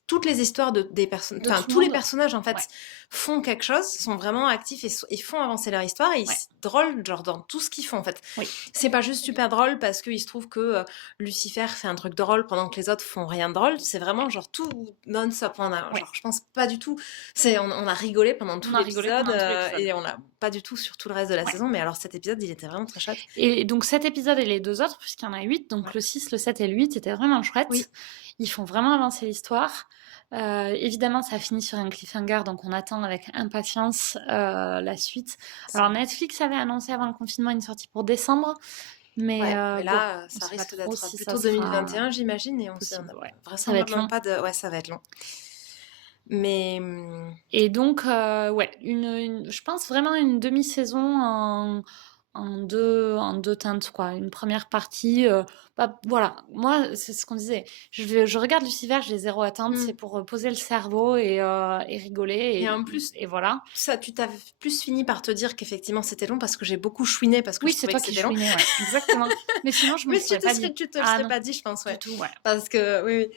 toutes les histoires des personnes De enfin, tout le tous les monde. personnages, en Ouais, fait, font quelque chose, sont vraiment actifs et font avancer leur histoire et ils ouais, s drôles, genre, dans tout ce qu'ils font, en fait. oui. C'est pas juste super drôle parce qu'il se trouve que, Lucifer fait un truc drôle pendant que les autres font rien de drôle. C'est vraiment, genre, tout non-stop. Ouais. Genre, je pense pas du tout on a rigolé pendant tout On a rigolé l'épisode, pendant tout l'épisode. et on a pas du tout sur tout le reste de la Ouais. saison, mais alors cet épisode, il était vraiment très chouette. Et donc cet épisode et les deux autres, puisqu'il y en a 8, donc Ouais. le 6, le 7 et le 8, étaient vraiment chouettes. Oui. Ils font vraiment avancer l'histoire. Évidemment, ça finit sur un cliffhanger, donc on attend avec impatience la suite. Alors Netflix avait annoncé avant le confinement une sortie pour décembre, mais Ouais, mais bon, là, on ça sait pas risque trop d'être si ça plutôt sera 2021, j'imagine, et on possible. a Ouais, ça va être vraisemblablement long. pas de... Ouais, ça va être long. Mais Et donc, ouais, je pense vraiment une demi-saison en deux teintes, quoi. Une première partie, voilà. Moi, c'est ce qu'on disait. Je regarde Lucifer, j'ai zéro attente. C'est hmm. pour poser le cerveau et Et rigoler. en plus, Et voilà. ça, tu t'as plus fini par te dire qu'effectivement c'était long parce que j'ai beaucoup chouiné parce que Oui, je c'est trouvais toi que qui c'était long. chouinais, ouais. Exactement. Mais sinon, je me le Mais serais pas dit. tu te le Ah serais non, pas dit, je pense, du ouais. tout, ouais. Parce que, oui, oui.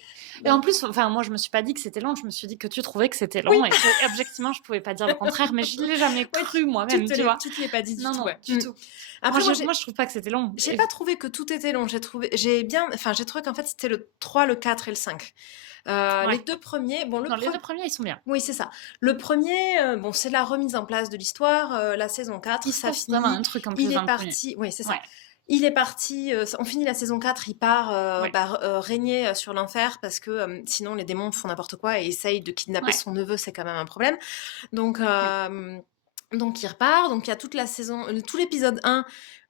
Et en Donc, plus, enfin, moi, je me suis pas dit que c'était long. Je me suis dit que tu trouvais que c'était oui, long et que, objectivement, je pouvais pas dire le contraire. Mais je l'ai jamais ouais, cru moi-même, tu vois. tu te l'es pas dit du Non, tout, non, ouais. du tout. Après, moi, Moi, je trouve pas que c'était long. j'ai pas trouvé que tout était long. J'ai trouvé qu'en fait c'était le 3, le 4 et le 5. Ouais. Les deux premiers, bon, Non, les deux premiers, ils sont bien. oui, c'est ça. Le premier, bon, c'est la remise en place de l'histoire. La saison 4, Il se ça passe vraiment finit. un truc en plus Il dans est le premier. parti. Oui, c'est ça. Ouais, Il est parti. On finit la saison 4. Il part ouais, régner sur l'enfer parce que sinon les démons font n'importe quoi et essayent de kidnapper ouais, son neveu. C'est quand même un problème. Donc, oui, donc il repart. Donc il y a toute la saison, tout l'épisode 1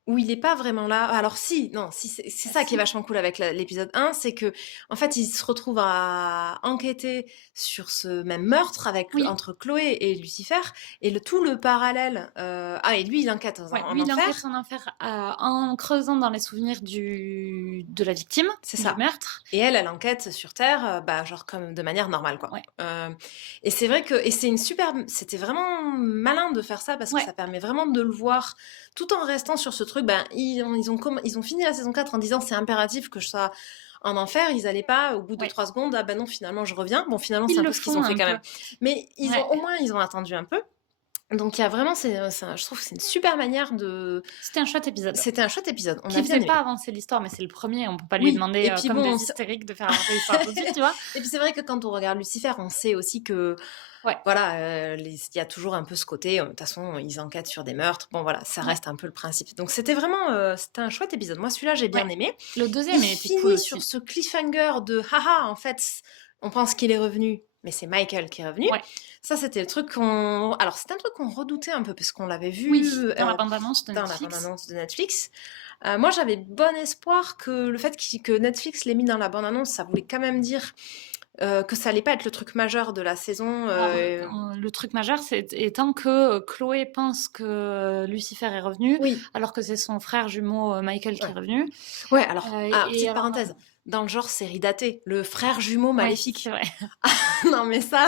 où il est pas vraiment là. Alors si, non, si c'est Ah ça qui est si, vachement cool avec l'épisode 1, c'est que en fait, il se retrouve à enquêter sur ce même meurtre oui, entre Chloé et Lucifer et tout le parallèle. Et lui, il enquête ouais, en lui il enquête enfer, en enfer, en creusant dans les souvenirs de la victime, c'est du ça. meurtre. Et elle enquête sur Terre, bah, genre comme de manière normale, quoi. Ouais, Et c'est vrai que c'était vraiment malin de faire ça parce que ouais, ça permet vraiment de le voir tout en restant sur ce truc. Ben, ils ont fini la saison 4 en disant c'est impératif que je sois en enfer. Ils allaient pas, au bout de ouais. 3 secondes, ah ben non, finalement je reviens. Bon, finalement, c'est Ils un le peu ce qu'ils ont font fait un quand peu. même. Mais Ouais. au moins, ils ont attendu un peu. Donc il y a vraiment, je trouve que c'est une super manière de. C'était un chouette épisode. C'était un chouette épisode. On Qui a bien faisait aimé. pas avancer l'histoire, mais c'est le premier, on peut pas lui Oui, demander, et puis comme bon, des hystériques, de faire avancer l'histoire tout de suite, tu vois? et puis c'est vrai que quand on regarde Lucifer, on sait aussi que Ouais, voilà, il y a toujours un peu ce côté, de toute façon, ils enquêtent sur des meurtres. Bon, voilà, ça ouais, reste un peu le principe. Donc, c'était vraiment, c'était un chouette épisode. Moi, celui-là, j'ai bien ouais. aimé. Le Il deuxième, il était cool finit sur aussi. ce cliffhanger de haha, en fait, on pense qu'il est revenu, mais c'est Michael qui est revenu. Ouais. Ça, c'était le truc qu'on. Alors, c'était un truc qu'on redoutait un peu, parce qu'on l'avait vu Oui, dans la bande-annonce de dans la Netflix. bande-annonce de Netflix. Moi, j'avais bon espoir que le fait que Netflix l'ait mis dans la bande-annonce, ça voulait quand même dire que ça allait pas être le truc majeur de la saison. Alors, le truc majeur, c'est étant que Chloé pense que Lucifer est revenu, Oui. alors que c'est son frère jumeau Michael qui est revenu. Ouais, alors, Et petite alors, parenthèse, dans le genre série datée, le frère jumeau ouais, c'est maléfique. vrai. Non, mais ça,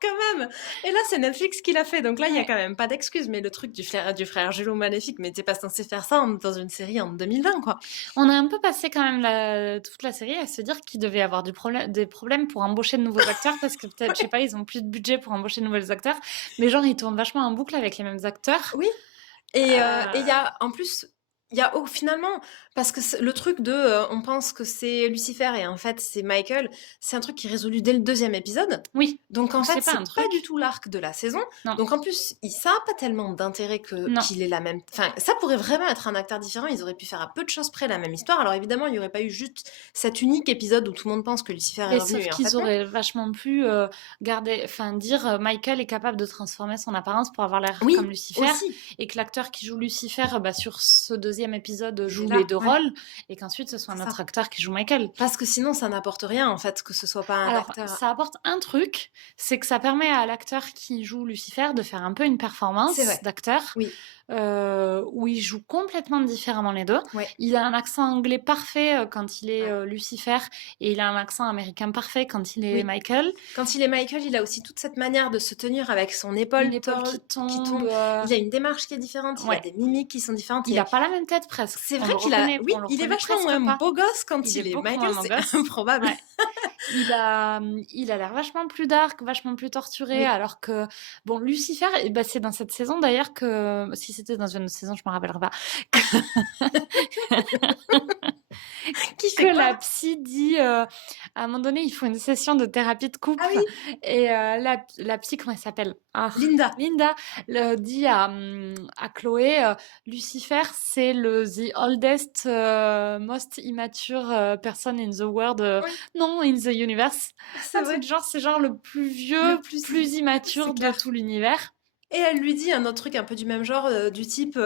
quand même. Et là, c'est Netflix qui l'a fait, donc là, il y a Ouais. quand même pas d'excuse. Mais le truc du frère jumeau maléfique, mais t'es pas censé faire ça dans une série en 2020, quoi. On a un peu passé quand même toute la série à se dire qu'il devait y avoir des problèmes pour embaucher de nouveaux acteurs parce que peut-être, je sais pas, ils ont plus de budget pour embaucher de nouveaux acteurs. Mais genre, ils tournent vachement en boucle avec les mêmes acteurs. Oui. Et il y Euh, a, en plus, finalement, parce que le truc de, on pense que c'est Lucifer et en fait c'est Michael, c'est un truc qui est résolu dès le deuxième épisode. Oui, Donc en donc fait, c'est pas c'est un pas truc. du tout l'arc de la saison. Non, Donc en plus, ça a pas tellement d'intérêt non. qu'il ait la même. Enfin, ça pourrait vraiment être un acteur différent. Ils auraient pu faire à peu de choses près la même histoire. Alors évidemment, il y aurait pas eu juste cet unique épisode où tout le monde pense que Lucifer est Mais revenu sauf et en fait qu'ils non. auraient vachement pu dire Michael est capable de transformer son apparence pour avoir l'air comme Oui, Lucifer, aussi. et que l'acteur qui joue Lucifer, sur ce deuxième épisode, Il est joue les là, deux ouais, rôles, et qu'ensuite ce soit c'est un autre ça. acteur qui joue Michael. Parce que sinon, ça n'apporte rien en fait que ce soit pas un Alors, acteur. ça apporte un truc, c'est que ça permet à l'acteur qui joue Lucifer de faire un peu une C'est performance vrai. d'acteur, Oui. où il joue complètement différemment les deux. Ouais. Il a un accent anglais parfait quand il est Lucifer, et il a un accent américain parfait quand il est Oui. Michael. Quand il est Michael, il a aussi toute cette manière de se tenir avec son Une épaule épaule qui qui tombe. tombe. Il a une démarche qui est différente, il a Ouais. des mimiques qui sont différentes. Il a pas la même tête presque. C'est On vrai le qu'il a. reconnaît, Oui, on le il est reconnaît vachement presque moins pas. beau gosse quand Il est il est beaucoup Michael, moins c'est gosse. improbable. Ouais. Il a l'air vachement plus dark, vachement plus torturé, Oui. alors que, bon, Lucifer, c'est dans cette saison d'ailleurs que, si c'était dans une autre saison, je me rappellerai pas, Qui que fait la quoi? psy dit, à un moment donné, il faut une session de thérapie de couple, Ah oui, et la psy, comment elle s'appelle? Ah, Linda. Linda dit à Chloé, Lucifer, c'est the oldest, most immature person in the world, Oui, non, in the universe. c'est Un truc vrai. du genre, c'est genre le plus vieux, Le plus. plus immature C'est de clair. tout l'univers. Et elle lui dit un autre truc un peu du même genre, du type,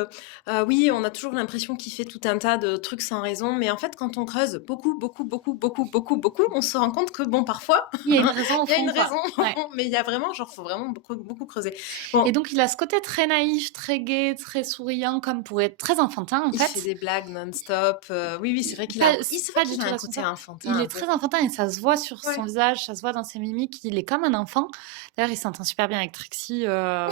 oui, on a toujours l'impression qu'il fait tout un tas de trucs sans raison, mais en fait, quand on creuse beaucoup, beaucoup, beaucoup, beaucoup, beaucoup, beaucoup, on se rend compte que bon, parfois, Il y a une raison au il y a fond, une quoi. raison, Ouais. mais il y a vraiment, genre, faut vraiment beaucoup, beaucoup creuser. Bon, Et donc, il a ce côté très naïf, très gai, très souriant, comme pour être très enfantin, en il fait fait. des blagues non-stop. Oui, oui, c'est vrai qu'il a, Pas, c'est vrai pas du qu'il a tout un côté responsable. enfantin Il un est peu. très enfantin et ça se voit sur Ouais. son visage, ça se voit dans ses mimiques. Il est comme un enfant. D'ailleurs, il s'entend super bien avec Trixie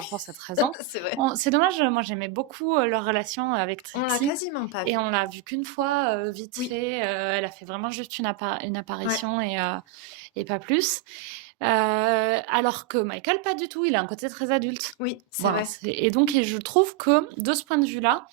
pour cette raison. C'est vrai. C'est dommage, moi j'aimais beaucoup leur relation avec On l'a Trixie. quasiment pas vu. Et on l'a vue qu'une fois, vite Oui. fait. Elle a fait vraiment juste une apparition et pas plus. Alors que Michael, pas du tout. Il a un côté très adulte. Oui, c'est Voilà, vrai. et donc, je trouve que de ce point de vue-là,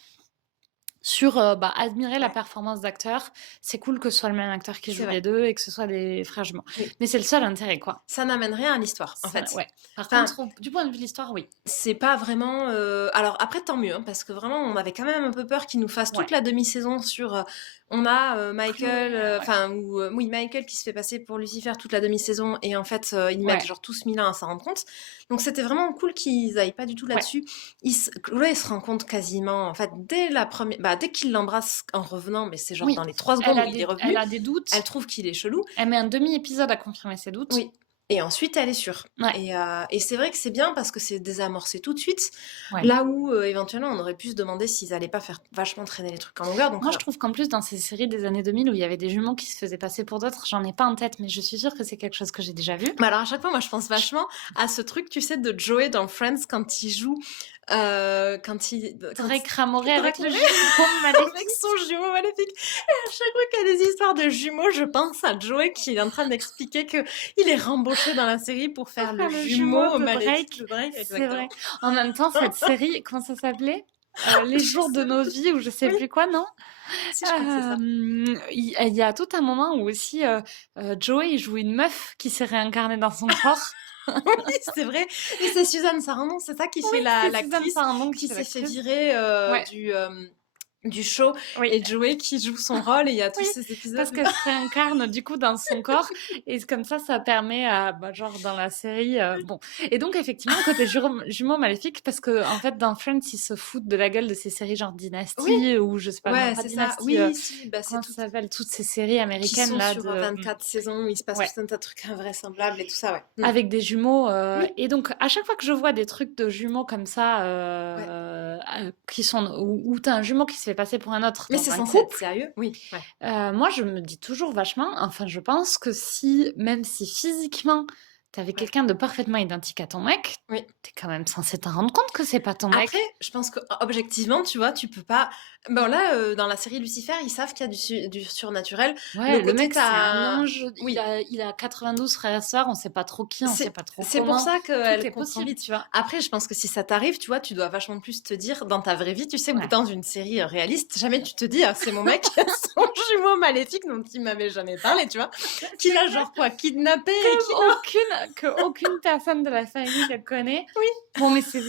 sur admirer la performance d'acteurs. C'est cool que ce soit le même acteur qui C'est joue vrai. les deux et que ce soit des frères jumeaux. Oui. Mais c'est le seul intérêt, quoi. Ça n'amène rien à l'histoire, en fait. Ouais. Par Enfin, contre, du point de vue de l'histoire, oui. c'est pas vraiment. Alors après, tant mieux, hein, parce que vraiment, on avait quand même un peu peur qu'ils nous fassent Ouais. toute la demi-saison sur. On a Michael, ouais. oui, Michael qui se fait passer pour Lucifer toute la demi-saison, et en fait, ils Ouais. mettent genre tous Milan à s'en rendre compte. Donc c'était vraiment cool qu'ils aillent pas du tout là-dessus. Chloé se rend compte quasiment, en fait, dès la première. Bah, dès qu'il l'embrasse en revenant, mais c'est genre Oui. dans les 3 secondes où il est revenu, Elle a des doutes. elle trouve qu'il est chelou. Elle met un demi-épisode à confirmer ses doutes. Oui. Et ensuite, elle est sûre. Ouais. Et c'est vrai que c'est bien parce que c'est désamorcé tout de suite. Ouais. Là où, éventuellement, on aurait pu se demander s'ils allaient pas faire vachement traîner les trucs en longueur. Donc, Moi, je trouve qu'en plus, dans ces séries des années 2000 où il y avait des jumeaux qui se faisaient passer pour d'autres, j'en ai pas en tête, mais je suis sûre que c'est quelque chose que j'ai déjà vu. Mais alors, à chaque fois, moi, je pense vachement à ce truc, tu sais, de Joey dans Friends quand il joue. Drake Ramoray avec le Drake jumeau maléfique. avec son jumeau maléfique. Et à chaque fois qu'il y a des histoires de jumeaux, je pense à Joey qui est en train d'expliquer que il est rembauché dans la série pour faire le jumeau de maléfique Drake. de Drake. C'est vrai. En même temps, cette série, comment ça s'appelait Les jours de nos vies, ou je sais plus quoi, non? Si, je crois que c'est ça. Il y a tout un moment où aussi Joey il joue une meuf qui s'est réincarnée dans son corps. Oui, c'est vrai. Et c'est Suzanne Sarandon, c'est ça qui fait l'actrice qui s'est fait virer du show. Oui. Et Joey qui joue son rôle, et il y a tous ces épisodes. Parce qu'elle se réincarne du coup dans son corps, et comme ça permet à, genre dans la série, bon. Et donc effectivement, côté jumeau maléfique, parce que en fait dans Friends, ils se foutent de la gueule de ces séries genre Dynasty, ou je sais pas, ouais, non, pas c'est Dynasty, ça. Oui, si, comment ça s'appelle, toutes ces séries américaines qui sont là sur 24 saisons où il se passe tout un tas de trucs invraisemblables et tout ça, ouais. Avec des jumeaux. Et donc, à chaque fois que je vois des trucs de jumeaux comme ça, qui sont où t'as un jumeau qui se fait passer pour un autre. Mais c'est censé être sérieux, oui. Ouais. Moi, je me dis toujours vachement. Enfin, je pense que même si physiquement t'avais quelqu'un de parfaitement identique à ton mec, t'es quand même censé t'en rendre compte que c'est pas ton mec. Après, je pense que objectivement, tu vois, tu peux pas. Bon là, dans la série Lucifer, ils savent qu'il y a du surnaturel. Ouais, le mec, c'est un ange. Oui. Il a 92 frères et sœurs, on sait pas trop qui, on sait pas trop comment. C'est pour ça qu'elle comprend vite, tu vois. Après, je pense que si ça t'arrive, tu vois, tu dois vachement plus te dire dans ta vraie vie, tu sais, ou dans une série réaliste, jamais tu te dis, ah, c'est mon mec, son jumeau maléfique dont il m'avait jamais parlé, tu vois, qui l'a genre quoi, kidnappé que aucune personne de la famille le connaît. Oui. Bon, mais c'est...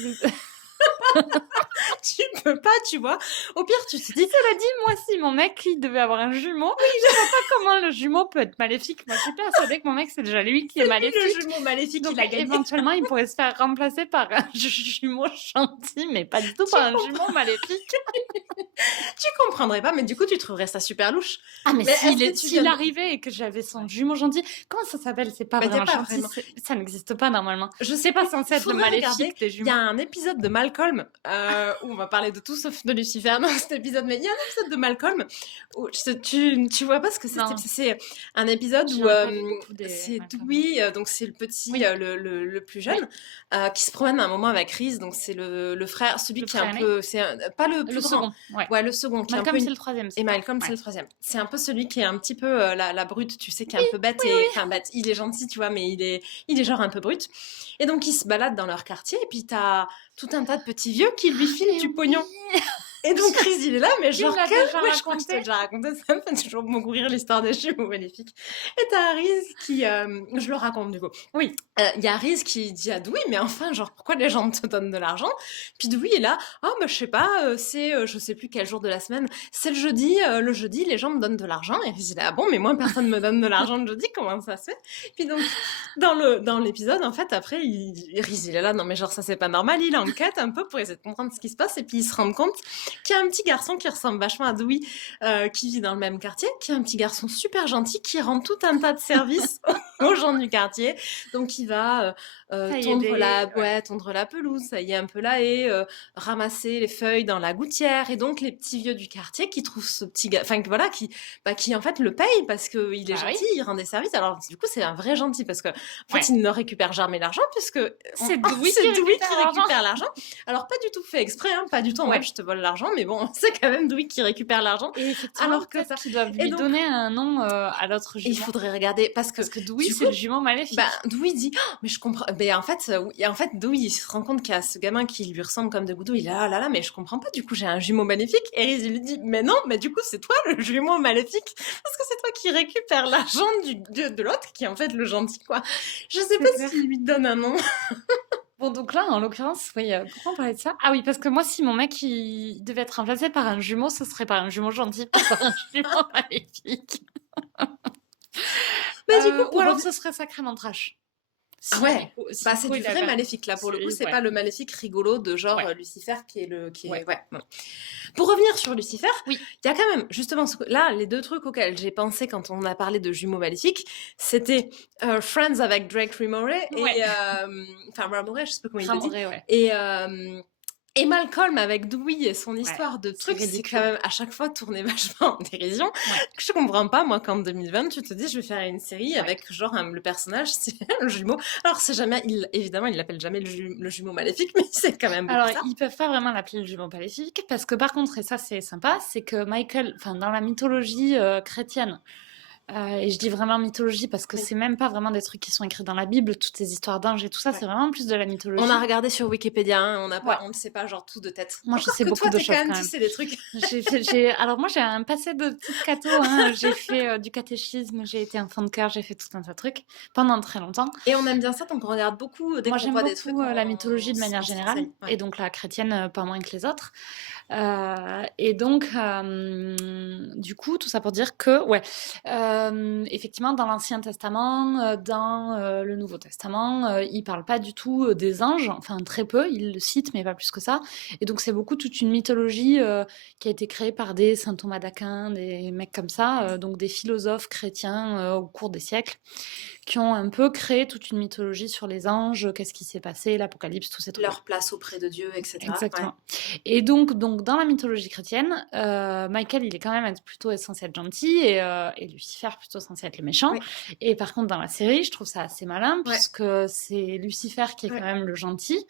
Tu peux pas, tu vois. Au pire, tu te dis... Cela dit, moi, si mon mec, il devait avoir un jumeau, je vois pas comment le jumeau peut être maléfique. Moi, je suis persuadée que mon mec, c'est déjà lui qui est maléfique. Le jumeau maléfique, donc, il a gagné. Éventuellement, il pourrait se faire remplacer par un jumeau gentil, mais pas du tout par un jumeau maléfique. Tu comprendrais pas, mais du coup, tu trouverais ça super louche. Ah, mais s'il arrivait et que j'avais son jumeau gentil, comment ça s'appelle? C'est pas vraiment gentil. Ça n'existe pas normalement. Je sais pas, censé être le maléfique des jumeaux. Il y a un épisode de Malcolm où on va parler de tout sauf de Lucifer dans cet épisode, mais il y a un épisode de Malcolm où tu vois pas ce que c'est. C'est un épisode où c'est Dewey, donc c'est le petit, le plus jeune, qui se promène à un moment avec Reese, donc c'est le frère, celui qui est un peu, pas le plus grand. Ouais, le second. Malcolm, c'est le troisième. Et Malcolm, c'est le troisième. C'est un peu celui qui est un petit peu la brute, tu sais, qui est un peu bête. Enfin, bête, il est gentil, tu vois, mais il est genre un peu brut. Et donc, ils se baladent dans leur quartier, et puis t'as tout un tas de petits vieux qui lui filent du pognon. Et donc, Chris, il est là, mais genre, je crois que je t'ai déjà raconté, ça me fait toujours beaucoup rire l'histoire des jumeaux maléfiques. Et t'as Reese qui, je le raconte du coup. Oui, il y a Reese qui dit à Dewey, mais enfin, genre, pourquoi les gens te donnent de l'argent? Puis Dewey est là, je sais pas, c'est, je sais plus quel jour de la semaine, c'est le jeudi, les gens me donnent de l'argent. Et Reese, il est là, bon, mais moi, personne me donne de l'argent le jeudi, comment ça se fait? Puis donc, dans l'épisode, en fait, après, Reese, il est là, non, mais genre, ça c'est pas normal, il enquête un peu pour essayer de comprendre ce qui se passe, et puis il se rend compte qu'il y a un petit garçon qui ressemble vachement à Dewey, qui vit dans le même quartier, qui est un petit garçon super gentil, qui rend tout un tas de services aux gens du quartier. Donc, il va tondre la pelouse, ça y est un peu la haie, ramasser les feuilles dans la gouttière. Et donc, les petits vieux du quartier qui trouvent ce petit gars, enfin, voilà, qui en fait le paye parce qu'il est gentil, il rend des services. Alors, du coup, c'est un vrai gentil parce que, en fait, il ne récupère jamais l'argent puisque c'est Dewey qui récupère l'argent. Alors, pas du tout fait exprès, hein, pas du tout en mode je te vole l'argent, mais bon, c'est quand même Dewey qui récupère l'argent. Et effectivement, alors que qu'ils doivent lui donner un nom à l'autre jumeau. Il faudrait regarder parce que Dewey, c'est le jumeau maléfique. Dewey dit, mais je comprends. beh, en fait, oui, il se rend compte qu'il y a ce gamin qui lui ressemble comme de gouttes d'eau. Il est là: «Oh là là, mais je comprends pas, du coup, j'ai un jumeau maléfique». Et Reese, il lui dit: «Mais non, mais du coup, c'est toi le jumeau maléfique, parce que c'est toi qui récupères l'argent de l'autre qui est en fait le gentil, quoi». Je sais pas C'est clair. s'il lui donne un nom. Bon, donc là, en l'occurrence, oui, pourquoi on parlait de ça? Ah oui, parce que moi, si mon mec, il devait être remplacé par un jumeau, ce serait par un jumeau gentil, pas par un jumeau maléfique. Mais du coup, Ou pour alors rev ce serait sacrément trash. ah Si ouais, Nico si bah, c'est Nico, du il vrai avait maléfique, là, pour le coup, celui c'est ouais, pas le maléfique rigolo de genre, ouais, Lucifer qui ouais. est ouais, non. Pour revenir sur Lucifer, Oui, il y a quand même justement là, les 2 trucs auxquels j'ai pensé quand on a parlé de jumeaux maléfiques, c'était, Friends avec Drake Ramoray et ouais, enfin Ramoray, je sais pas comment il le dit Ramoré, ouais. et hem et Malcolm avec Dewey et son Ouais, histoire de c'est trucs, c'est quand ridicule. même à chaque fois tourné vachement en dérision. Ouais, Je comprends pas, moi, qu'en 2020, tu te dis, je vais faire une série ouais. avec genre le personnage, c'est le jumeau. Alors, c'est jamais, évidemment, il l'appelle jamais le jumeau maléfique, mais c'est quand même beaucoup Alors, ça. ils peuvent pas vraiment l'appeler le jumeau maléfique parce que par contre, et ça c'est sympa, c'est que Michael, enfin dans la mythologie chrétienne, et je dis vraiment mythologie parce que Oui. c'est même pas vraiment des trucs qui sont écrits dans la Bible, toutes ces histoires d'anges et tout ça, Ouais. c'est vraiment plus de la On a mythologie. regardé sur Wikipédia, hein, Ouais, on ne sait pas genre tout de tête. moi je Encore sais que beaucoup toi, de t'es quand choses même, quand tu même. sais des trucs. Alors moi j'ai un passé de petite catho, hein. J'ai fait du catéchisme, j'ai été enfant de cœur, j'ai fait tout un tas de trucs pendant très longtemps. Et on aime bien ça, donc on regarde beaucoup, dès Moi qu'on j'aime voit des trucs, beaucoup la mythologie de manière on se générale, renseigne. et Ouais. donc la chrétienne pas moins que les autres. Et donc, du coup, tout ça pour dire que, ouais, effectivement, dans l'Ancien Testament, dans le Nouveau Testament, il parle pas du tout des anges, enfin très peu, il le cite, mais pas plus que ça. Et donc, c'est beaucoup toute une mythologie qui a été créée par des saint Thomas d'Aquin, des mecs comme ça, donc des philosophes chrétiens au cours des siècles, qui ont un peu créé toute une mythologie sur les anges, qu'est-ce qui s'est passé, l'Apocalypse, tous ces trucs-là. Leur place auprès de Dieu, etc. Ouais. Exactement. Et donc dans la mythologie chrétienne, Michael, il est quand même plutôt censé être gentil et Lucifer plutôt censé être le méchant. Ouais. Et par contre, dans la série, je trouve ça assez malin Ouais. puisque c'est Lucifer qui est quand Ouais. même le gentil.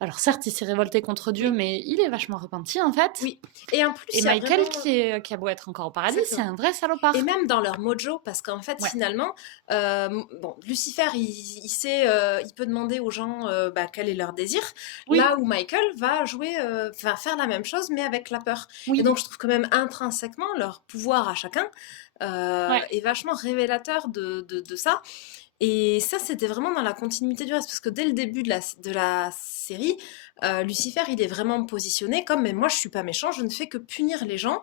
Alors certes, il s'est révolté contre Dieu, Oui. mais il est vachement repenti en fait. Oui. Et en plus, Et il y a Michael, vraiment qui a beau être encore au paradis, c'est exactement. un vrai Et salopard. même dans leur mojo, parce qu'en fait, Ouais. finalement, bon, Lucifer, il sait, il peut demander aux gens bah, quel est leur désir, Oui, là où Michael va jouer, va faire la même chose, mais avec la peur. Et oui, donc, je trouve que même intrinsèquement, leur pouvoir à chacun ouais. est vachement révélateur de ça. Et ça, c'était vraiment dans la continuité du reste, parce que dès le début de la série, Lucifer, il est vraiment positionné comme, mais moi, je suis pas méchant, je ne fais que punir les gens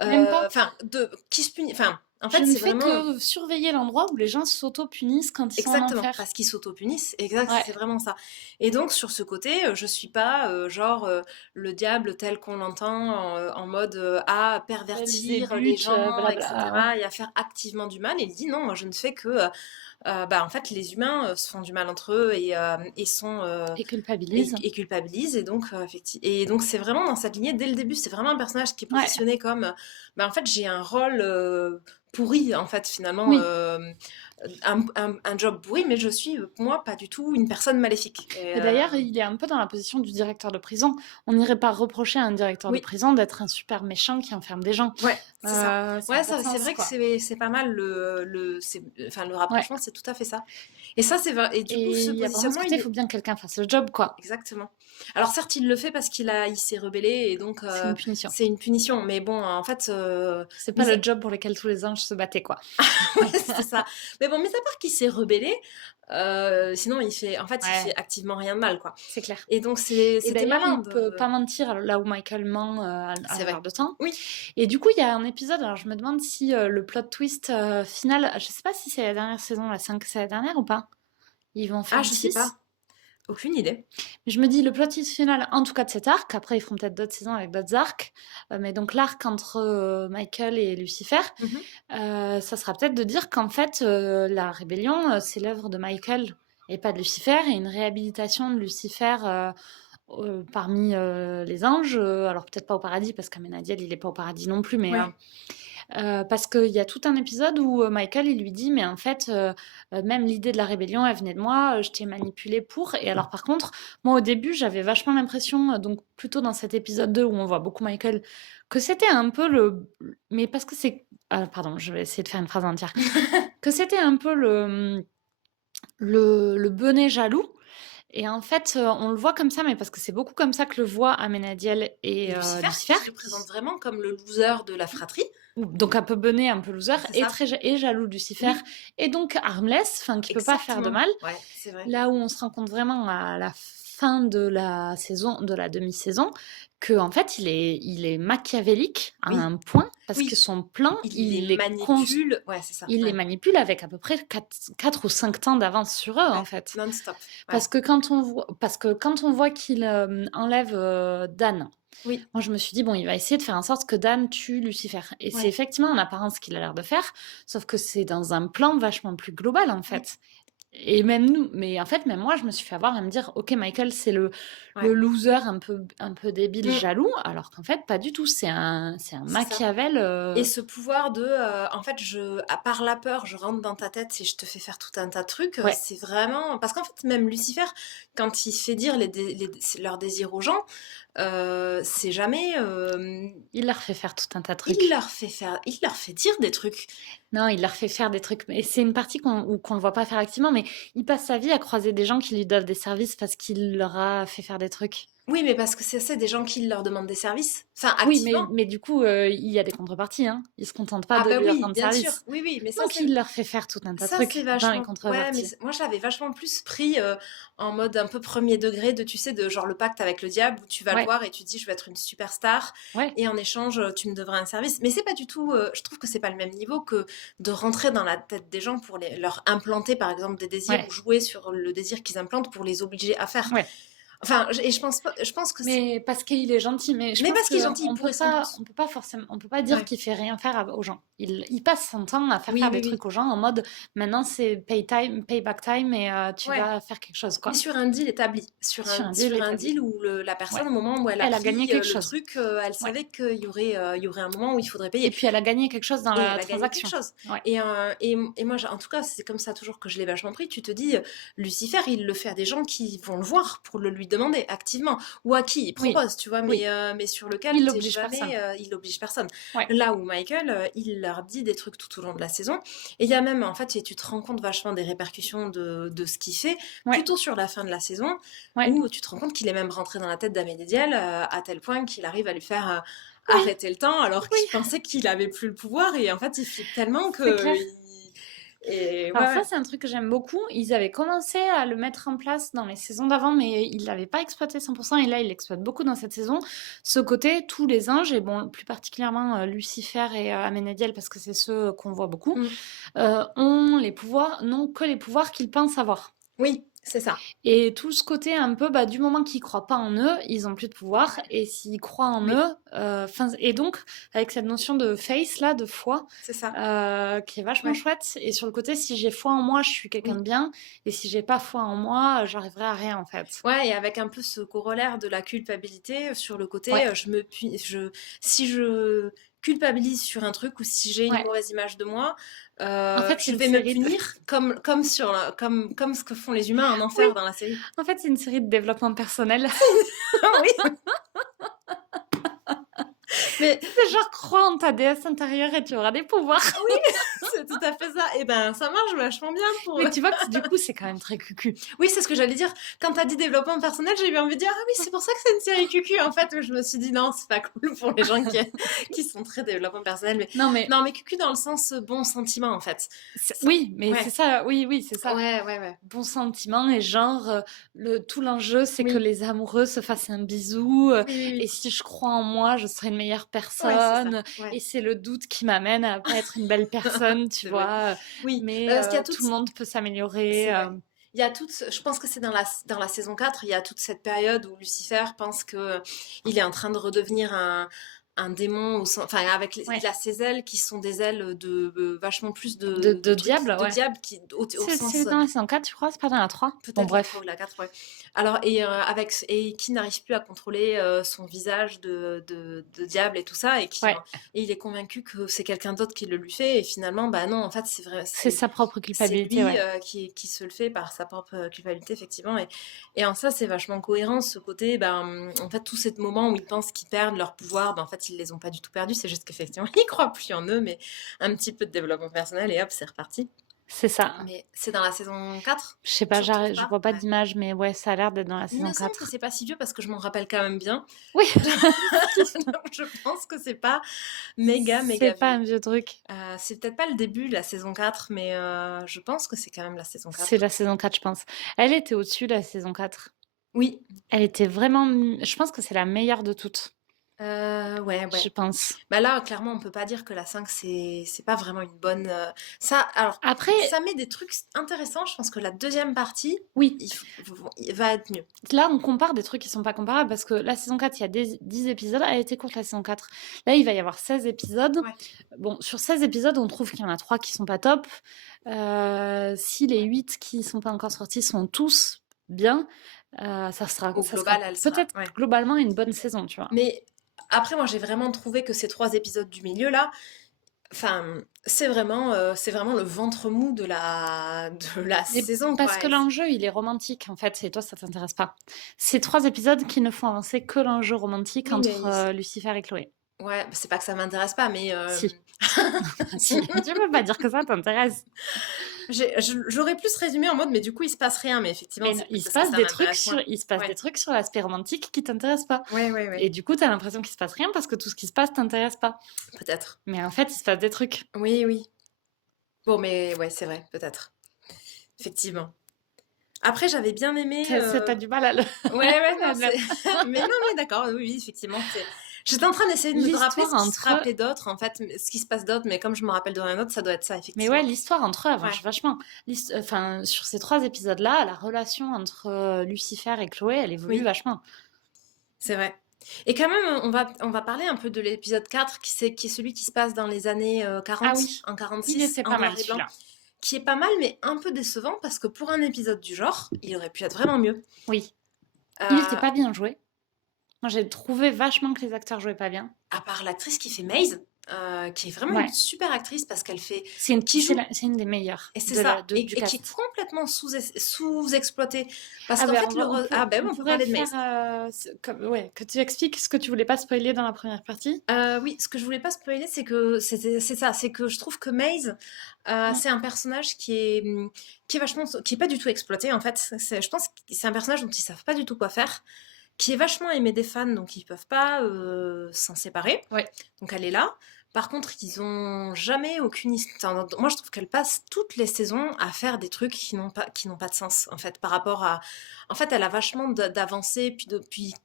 Même pas. enfin, de qui se punit. Enfin, en Je fait, ne c'est fais vraiment que surveiller l'endroit où les gens s'auto-punissent quand ils sont en exactement enfer. parce qu'ils s'auto-punissent. Exact, Ouais. c'est vraiment ça. Et donc sur ce côté, je suis pas genre le diable tel qu'on l'entend en mode à pervertir les Belzébuth, gens, blabla, ouais. etc. et à faire activement du mal. Et il dit non, moi je ne fais que bah en fait les humains se font du mal entre eux et sont Et culpabilise. et culpabilisent et donc et donc c'est vraiment dans cette lignée dès le début c'est vraiment un personnage qui est Ouais. positionné comme bah en fait j'ai un rôle pourri en fait finalement Oui. un job pourri mais je suis moi pas du tout une personne maléfique et, Et d'ailleurs, il est un peu dans la position du directeur de prison. On n'irait pas reprocher à un directeur de oui prison d'être un super méchant qui enferme des gens. ouais c'est ça Ça ouais n'a pas de ça c'est sens, vrai que quoi. c'est pas mal enfin le Ouais. rapprochement c'est tout à fait ça et ça c'est vrai et du coup Et ce il y a vraiment ce positionnement côté, il il faut est bien que quelqu'un fasse le job, quoi. exactement. Alors certes, il le fait parce il s'est rebellé et donc C'est une punition. c'est une punition. Mais bon, en fait, C'est pas mis à... le job pour lequel tous les anges se battaient, quoi. ouais, c'est ça. Mais bon, mis à part qu'il s'est rebellé, sinon il fait Ouais, activement rien de mal, quoi. c'est clair. Et donc Et c'était d'ailleurs, malin il peut de. pas mentir là où Michael ment à C'est l'heure vrai. de temps. Oui. Et du coup, il y a un épisode, alors je me demande si le plot twist final, je sais pas si c'est la dernière saison, la 5, c'est la dernière ou pas? Ils vont en faire Ah, une je sais 6. pas. Aucune idée. Mais je me dis, le plot twist final, en tout cas de cet arc, après ils feront peut-être d'autres saisons avec d'autres arcs, mais donc l'arc entre Michael et Lucifer, Mhm. ça sera peut-être de dire qu'en fait, la rébellion, c'est l'œuvre de Michael et pas de Lucifer, et une réhabilitation de Lucifer parmi les anges, alors peut-être pas au paradis, parce qu'Amenadiel, il est pas au paradis non plus, mais Ouais. parce qu'il y a tout un épisode où Michael, il lui dit, mais en fait, même l'idée de la rébellion, elle venait de moi, je t'ai manipulé pour. Et alors, par contre, moi, au début, j'avais vachement l'impression, donc plutôt dans cet épisode 2 où on voit beaucoup Michael, que c'était un peu le... Mais parce que c'est... Ah, pardon, je vais essayer de faire une phrase entière. Que c'était un peu le benet jaloux. Et en fait, on le voit comme ça, mais parce que c'est beaucoup comme ça que le voient Amenadiel et Lucifer, Lucifer, qui se présente vraiment comme le loser de la fratrie. donc un peu bené, un peu loser, C'est et ça. très et jaloux de Lucifer, Oui, et donc harmless, enfin qui peut pas faire de exactement. mal. Ouais, c'est vrai. Là où on se rend compte vraiment à la fin de la saison, de la demi-saison, que en fait il est machiavélique à Oui, un point, parce que oui. son plan, Il les manipule. Ouais, c'est ça. il les Ouais. manipule avec à peu près 4 ou 5 temps d'avance sur eux, en Ouais. fait. Non-stop. Ouais. Parce que quand on voit qu'il enlève Dan, Oui. moi je me suis dit, bon, il va essayer de faire en sorte que Dan tue Lucifer. Et c'est Ouais. effectivement en apparence ce qu'il a l'air de faire, sauf que c'est dans un plan vachement plus global, en Oui. fait. Et même nous, mais en fait, même moi, je me suis fait avoir à me dire, ok, Michael, c'est le Ouais. loser un peu débile, Mm. jaloux, alors qu'en fait, pas du tout. C'est un C'est ça. Machiavel. Et ce pouvoir de, en fait, à part la peur, je rentre dans ta tête et je te fais faire tout un tas de trucs, Ouais, c'est vraiment... Parce qu'en fait, même Lucifer, quand il fait dire leurs désirs aux gens, c'est jamais... il leur fait faire tout un tas de il trucs. leur fait faire, il leur fait dire des trucs. Non, il leur fait faire des trucs. Et c'est une partie qu'on le voit pas faire activement, mais il passe sa vie à croiser des gens qui lui doivent des services parce qu'il leur a fait faire des trucs. Oui, mais parce que c'est des gens qui leur demandent des services. Enfin, Oui, activement. mais du coup, il y a des contreparties, hein. Ils se contentent pas Ah de bah lui oui, rendre bien sûr. service. Oui, oui, mais Donc, il leur fait faire tout un tas de ça c'est trucs dans les vachement... Ouais, mais contreparties. moi je l'avais vachement plus pris en mode un peu premier degré de, tu sais, de genre le pacte avec le diable où tu vas le Ouais, voir et tu dis je vais être une superstar ouais, et en échange tu me devras un service. Mais c'est pas du tout... je trouve que c'est pas le même niveau que de rentrer dans la tête des gens pour leur implanter par exemple des désirs ou ouais, jouer sur le désir qu'ils implantent pour les obliger à faire. ouais. Enfin, et je pense pas, je pense que c'est... Mais parce qu'il est gentil, mais je Mais pense parce que qu'il est gentil, il on peut pourrait sans pas, doute... on peut pas forcément, on peut pas dire Ouais. qu'il fait rien faire aux gens. Il passe son temps à faire Oui, faire oui, des oui. trucs aux gens en mode maintenant c'est pay time, payback time et tu Ouais. vas faire quelque chose, Mais quoi. sur un deal établi, Sur un deal sur un établi. deal où la Ouais. personne, au moment où elle a Elle a gagné pris quelque le chose. truc, elle Ouais. savait qu'il y aurait un moment où il faudrait Et payer. puis elle a gagné quelque chose dans Et la elle a gagné quelque transaction. chose. Ouais. Et moi, en tout cas, c'est comme ça toujours que je l'ai vachement pris. Tu te dis, Lucifer, il le fait à des gens qui vont le voir pour le lui demander activement. Ou à qui il Oui. propose, tu vois, Oui. mais sur lequel Il t'es n'oblige personne. jamais, il oblige personne. Ouais. Là où Michael, il leur dit des trucs tout au long de la saison. Et il y a même, en fait, et tu te rends compte vachement des répercussions de ce qu'il fait, Ouais. plutôt sur la fin de la saison, Ouais. où tu te rends compte qu'il est même rentré dans la tête d'Amédédiel, à tel point qu'il arrive à lui faire Oui. arrêter le temps alors Oui. qu'il pensait qu'il avait plus le pouvoir et en fait il flippe tellement C'est que clair. et ouais, Alors ça, ouais. c'est un truc que j'aime beaucoup. Ils avaient commencé à le mettre en place dans les saisons d'avant, mais ils l'avaient pas exploité 100%. Et là, ils l'exploitent beaucoup dans cette saison. Ce côté, tous les anges, et bon, plus particulièrement Lucifer et Amenadiel, parce que c'est ceux qu'on voit beaucoup, Mm. n'ont que les pouvoirs qu'ils pensent avoir. Oui, c'est ça. Et tout ce côté un peu, bah, du moment qu'ils croient pas en eux, ils ont plus de pouvoir. Et s'ils croient en Oui, eux, et donc avec cette notion de faith là, de foi, c'est ça. qui est vachement Ouais. chouette. Et sur le côté, si j'ai foi en moi, je suis quelqu'un de Oui. bien. Et si j'ai pas foi en moi, j'arriverai à rien en fait. Ouais, et avec un peu ce corollaire de la culpabilité sur le Ouais, côté si je culpabilise sur un truc ou si j'ai une ouais. mauvaise image de moi, En fait, c'est je une vais me série de... punir comme ce que font les humains en Oui, enfer dans la série. en fait, c'est une série de développement personnel. Oui, mais C'est genre, crois en ta déesse intérieure et tu auras des pouvoirs. oui, c'est tout à fait ça. Et ben, ça marche vachement bien pour... Mais tu vois que du coup, c'est quand même très cucu. Oui, c'est ce que j'allais dire. Quand t'as dit développement personnel, j'ai eu envie de dire, ah oui, c'est pour ça que c'est une série cucu, en fait, où je me suis dit, non, c'est pas cool pour les gens qui sont très développement personnel. Mais... Non, mais Non, mais cucu dans le sens bon sentiment, en fait. oui, mais Ouais, c'est ça, oui, oui, c'est ça. ouais, ouais, ouais. Bon sentiment et genre, tout l'enjeu, c'est que Oui, les amoureux se fassent un bisou, oui, oui, et oui. si je crois en moi, je serai une meilleure Ouais, c'est ça. personne, Ouais, et c'est le doute qui m'amène à pas être une belle personne, tu c'est vrai. vois? Oui, Mais parce qu'il y a tout le monde peut s'améliorer, c'est vrai. Il y a je pense que c'est dans la saison 4, il y a toute cette période où Lucifer pense que il est en train de redevenir un démon, enfin, avec ouais. il a ses ailes qui sont des ailes de vachement plus De de trucs diable, de ouais. diable au C'est sens dans la saison 4, tu crois? C'est pas dans la 3? Bon peut-être la 3 bref. ou la 4, ouais. Alors, et qui n'arrive plus à contrôler son visage de diable et tout ça, Ouais, et il est convaincu que c'est quelqu'un d'autre qui le lui fait, et finalement, bah non, en fait, c'est vrai, c'est sa propre c'est culpabilité, lui ouais. qui se le fait par sa propre culpabilité, effectivement. Et en ça, c'est vachement cohérent, ce côté, ben, en fait, tous ces moments où ils pensent qu'ils perdent leur pouvoir, ben, en fait, ils les ont pas du tout perdus, c'est juste qu'effectivement, ils croient plus en eux, mais un petit peu de développement personnel, et hop, c'est reparti. C'est ça. Mais c'est dans la saison 4? Je sais pas, Tu retrouves je pas? vois pas Ouais. d'image, mais ouais, ça a l'air d'être dans la Il me saison semble que 4. c'est pas si vieux parce que je m'en rappelle quand même bien. Oui, Donc je pense que c'est pas méga, c'est méga pas un vieux. vieux truc. C'est peut-être pas le début de la saison 4, mais je pense que c'est quand même la saison C'est 4. la saison 4, je pense. Elle était au-dessus de la saison 4. Oui, Elle était vraiment, je pense que c'est la meilleure de toutes, ouais, je ouais. pense. Bah là, clairement, on peut pas dire que la 5, c'est pas vraiment une bonne. Ça, alors, Après, ça met des trucs intéressants. Je pense que la deuxième partie, oui, il va être mieux. là, on compare des trucs qui sont pas comparables parce que la saison 4, il y a 10 épisodes. Elle était courte, la saison 4. Là, il va y avoir 16 épisodes. Ouais. Bon, sur 16 épisodes, on trouve qu'il y en a 3 qui sont pas top. Si les 8 qui sont pas encore sortis sont tous bien, Au ça sera global, elle sera. peut-être Ouais. globalement une bonne saison, tu vois. Mais après, moi, j'ai vraiment trouvé que ces 3 épisodes du milieu là, enfin, c'est vraiment le ventre mou de la Et saison, parce quoi. que l'enjeu, il est romantique, en fait, et toi, ça t'intéresse pas. C'est 3 épisodes qui ne font avancer que l'enjeu romantique Oui, entre mais Lucifer et Chloé. ouais, bah, c'est pas que ça m'intéresse pas, mais Si, si, tu peux pas dire que ça t'intéresse. j'aurais plus résumé en mode, mais du coup, il se passe rien. Mais effectivement, Mais non, c'est plus parce que ça m'intéresse moins. il se passe des Ouais, trucs sur l'aspect romantique qui t'intéressent pas. ouais, ouais, Et ouais. du coup, t'as l'impression qu'il se passe rien parce que tout ce qui se passe t'intéresse pas. Peut-être. Mais en fait, il se passe des trucs. Oui, oui. Bon, mais ouais, c'est vrai, peut-être. Effectivement. Après, j'avais bien aimé. T'as du mal à le... Ouais, ouais, non, à le c'est. mettre. Mais non, mais d'accord, oui, oui, effectivement. J'étais en train d'essayer de me rappeler L'histoire ce qui se entre... rappelait d'autre, en fait, ce qui se passe d'autre, mais comme je me rappelle de rien d'autre, ça doit être ça, Mais ouais, effectivement. l'histoire entre eux Ouais, avance vachement. Enfin, sur ces 3 épisodes-là, la relation entre Lucifer et Chloé, elle évolue oui, vachement. c'est vrai. Et quand même, on va parler un peu de l'épisode 4, qui est celui qui se passe dans les années Ah 40, oui, en il 46, était en pas mal noir et blanc, celui-là. qui est pas mal, mais un peu décevant, parce que pour un épisode du genre, il aurait pu être vraiment mieux. Oui. Il était Euh, pas bien joué. Moi, j'ai trouvé vachement que les acteurs jouaient pas bien. à part l'actrice qui fait Maze, qui est vraiment une Ouais. super actrice, parce qu'elle fait... C'est une, qui joue. c'est une des meilleures Et c'est ça, du et qui est cast. complètement sous-exploité. Parce Ah qu'en ben, fait, ah ben, on on peut pourrait parler de faire... Maze. ouais, que tu expliques ce que tu voulais pas spoiler dans la première partie. Oui, ce que je voulais pas spoiler, c'est que c'est ça, c'est que je trouve que Maze, Mm. c'est un personnage qui est vachement, qui est pas du tout exploité en fait. Je pense que c'est un personnage dont ils savent pas du tout quoi faire, qui est vachement aimé des fans, donc ils peuvent pas s'en séparer. Ouais. Donc elle est là. Par contre, ils ont jamais aucune histoire. Moi, je trouve qu'elle passe toutes les saisons à faire des trucs qui n'ont pas de sens, en fait, par rapport à. En fait, elle a vachement d'avancées, puis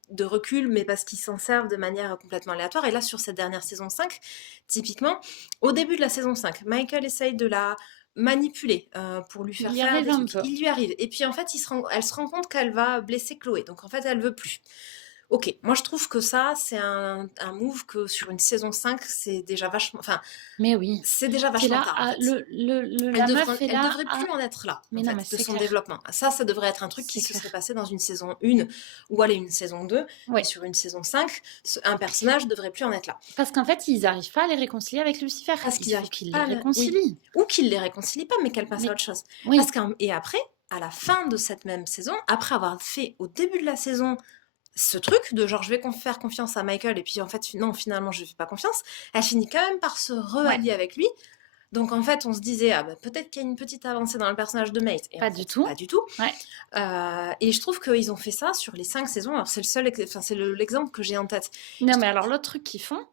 de recul, mais parce qu'ils s'en servent de manière complètement aléatoire. Et là, sur cette dernière saison 5, typiquement, au début de la saison 5, Michael essaye de la manipuler pour lui Il faire y faire arrive des un trucs. peu. Il lui arrive. Et puis, en fait, elle se rend compte qu'elle va blesser Chloé. Donc, en fait, elle veut plus. Ok, moi je trouve que ça, c'est un move que sur une saison 5, c'est déjà vachement. Enfin, Mais oui. c'est déjà T'es vachement là, tard en fait. la meuf est Elle là. devrait plus en être là, Mais en non, mais fait, de c'est son clair. développement. Ça devrait être un truc qui C'est se clair. serait passé dans une saison 1 ou allez, une saison 2. Ouais. Et sur une saison 5, un personnage devrait plus en être là. Parce qu'en fait, ils n'arrivent pas à les réconcilier avec Lucifer. Parce Il qu'ils faut arrivent qu'ils les pas à réconcilient. Oui. Ou qu'ils les réconcilient pas, mais qu'elle passe à Mais autre chose. oui, Et après, à la fin de cette même saison, après avoir fait au début de la saison ce truc de genre je vais faire confiance à Michael et puis en fait non finalement je lui fais pas confiance, elle finit quand même par se ouais, reallier avec lui. Donc en fait on se disait ah bah, peut-être qu'il y a une petite avancée dans le personnage de Mate et pas en du fait tout. pas du tout. Ouais. Et je trouve qu'ils ont fait ça sur les 5 saisons. Alors c'est le seul, enfin c'est l'exemple que j'ai en tête. Non, mais alors l'autre truc qu'ils font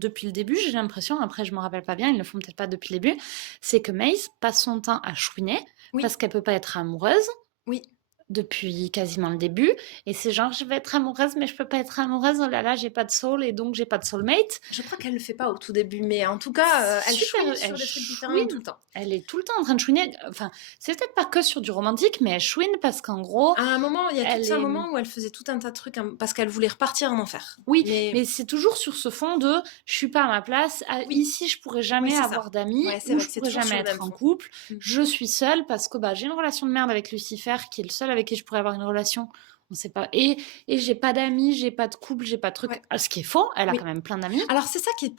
depuis le début, j'ai l'impression, après je me rappelle pas bien, ils le font peut-être pas depuis le début, c'est que Maze passe son temps à chouiner Oui, parce qu'elle peut pas être amoureuse oui. depuis quasiment le début. Et c'est genre, je vais être amoureuse, mais je peux pas être amoureuse. Oh là là, j'ai pas de soul et donc j'ai pas de soulmate. Je crois qu'elle le fait pas au tout début, mais en tout cas elle Super, chouine sur elle des trucs différents chouine. tout le temps. Elle est tout le temps en train de chouiner. Enfin, c'est peut-être pas que sur du romantique, mais elle chouine parce qu'en gros, À un moment, il y a elle tout un est... moment où elle faisait tout un tas de trucs parce qu'elle voulait repartir en enfer. Oui, Mais mais c'est toujours sur ce fond de je suis pas à ma place. oui, Ici, je pourrais oui, jamais c'est ça. avoir d'amis Ouais, c'est ou vrai je que c'est pourrais toujours jamais sur le être même en fond. couple. Mm. Je suis seule parce que bah, j'ai une relation de merde avec Lucifer qui est le seul avec qui je pourrais avoir une relation. On sait pas et j'ai pas d'amis, j'ai pas de couple, j'ai pas de truc. Ouais. Ce qui est faux, elle a Oui. quand même plein d'amis. Alors c'est ça qui est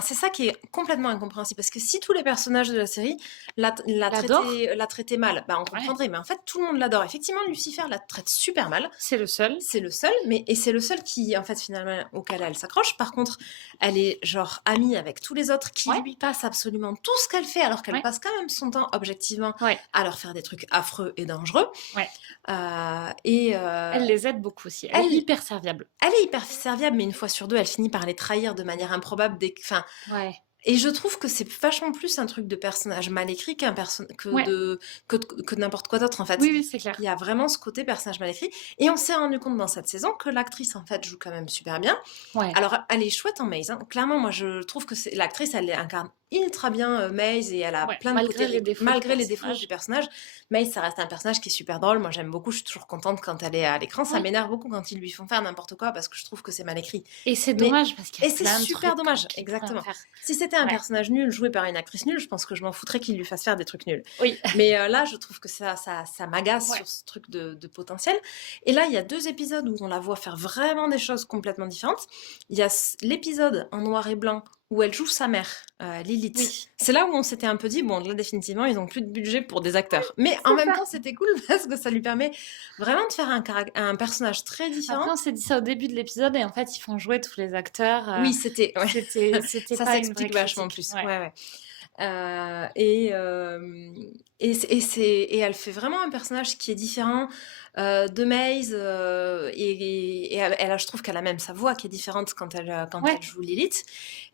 c'est ça qui est complètement incompréhensible parce que si tous les personnages de la série L'adore. la traitaient mal, bah, on Ouais, comprendrait, mais en fait tout le monde l'adore. Effectivement, Lucifer la traite super mal. c'est le seul. C'est le seul, et c'est le seul qui, en fait, finalement, auquel elle s'accroche. Par contre, elle est genre amie avec tous les autres qui Ouais. lui passent absolument tout ce qu'elle fait, alors qu'elle Ouais. passe quand même son temps, objectivement, Ouais, à leur faire des trucs affreux et dangereux. ouais. Et Elle les aide beaucoup aussi. Elle est elle, hyper serviable. elle est hyper serviable, mais une fois sur deux, elle finit par les trahir de manière improbable. Enfin, Ouais, et je trouve que c'est vachement plus un truc de personnage mal écrit ouais. que de n'importe quoi d'autre, en fait. Oui, oui, c'est clair. Il y a vraiment ce côté personnage mal écrit. Et on s'est rendu compte dans cette saison que l'actrice, en fait, joue quand même super bien. Ouais. Alors, elle est chouette en Maze, hein. Clairement, moi, je trouve que l'actrice, elle incarne ultra bien Maze, et elle a Ouais, plein de malgré côtés, les défauts malgré du les défauts du personnage. personnage. Maze, ça reste un personnage qui est super drôle. Moi, j'aime beaucoup. Je suis toujours contente quand elle est à l'écran. Ça Oui. m'énerve beaucoup quand ils lui font faire n'importe quoi parce que je trouve que c'est mal écrit. Et c'est Mais dommage parce qu'il y et a c'est plein de super trucs dommage, qu'il pourrait exactement. faire. Si c'était un Ouais. personnage nul joué par une actrice nulle, je pense que je m'en foutrais qu'il lui fasse faire des trucs nuls. Oui. Mais là, je trouve que ça m'agace Ouais. sur ce truc de potentiel. Et là, il y a 2 épisodes où on la voit faire vraiment des choses complètement différentes. Il y a l'épisode en noir et blanc où elle joue sa mère, Lilith. Oui. C'est là où on s'était un peu dit, bon, là, définitivement, ils ont plus de budget pour des acteurs. Mais en même temps, c'était cool parce que ça lui permet vraiment de faire un personnage très différent. Après, on s'est dit ça au début de l'épisode et en fait, ils font jouer tous les acteurs. Oui, c'était pas ça une vraie s'explique vachement critique. plus. Ouais. Ouais. Et elle fait vraiment un personnage qui est différent de Maze, et je trouve qu'elle a même sa voix qui est différente quand Ouais. elle joue Lilith.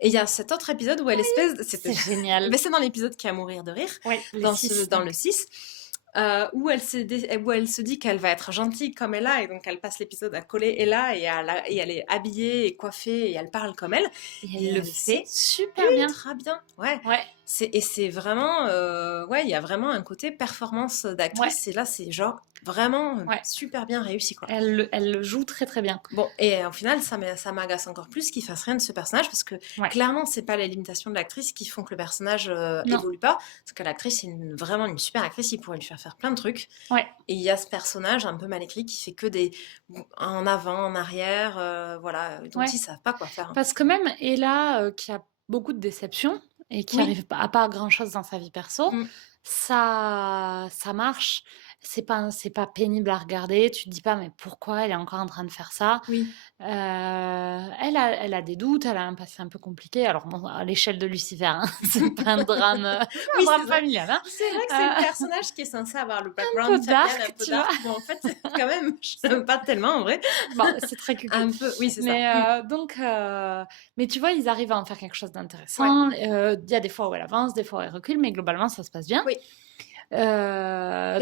Et il y a cet autre épisode où elle C'est génial. mais c'est dans l'épisode qui a à mourir de rire, Ouais, dans le 6. Où elle se dit qu'elle va être gentille comme Ella, et donc elle passe l'épisode à coller Ella, et elle est habillée et coiffée et elle parle comme elle. Et Elle le fait super bien. ultra bien. Ouais. Ouais. C'est vraiment, ouais, il y a vraiment un côté performance d'actrice. Et là, c'est genre vraiment Ouais. super bien réussi, quoi. Elle le joue très très bien. Bon, et au final, ça m'agace encore plus qu'il fasse rien de ce personnage, parce que Ouais. clairement, c'est pas les limitations de l'actrice qui font que le personnage Non. évolue pas. Parce que l'actrice, c'est vraiment une super actrice, il pourrait lui faire plein de trucs. Ouais. Et il y a ce personnage un peu mal écrit qui fait que des en avant, en arrière, voilà, dont Ouais. ils savent pas quoi faire. Parce que même Ella, qui a beaucoup de déceptions et qui Oui. arrive à pas grand chose dans sa vie perso, Mm. ça marche. C'est pas pénible à regarder. Tu te dis pas, mais pourquoi elle est encore en train de faire ça? Oui. Elle a des doutes, elle a un passé un peu compliqué. Alors bon, à l'échelle de Lucifer, hein, c'est pas un drame, Oui, un drame c'est vrai. familial, hein. C'est vrai que c'est le personnage qui est censé avoir le peu background dark, familial un peu tu dark. Bon, en fait, quand même, je l'aime pas tellement en vrai. Bon, c'est très cucu. Un peu, oui, c'est ça. Mais donc, mais tu vois, ils arrivent à en faire quelque chose d'intéressant. Il y a des fois où elle avance, des fois où elle recule, mais globalement, ça se passe bien. Oui. Mais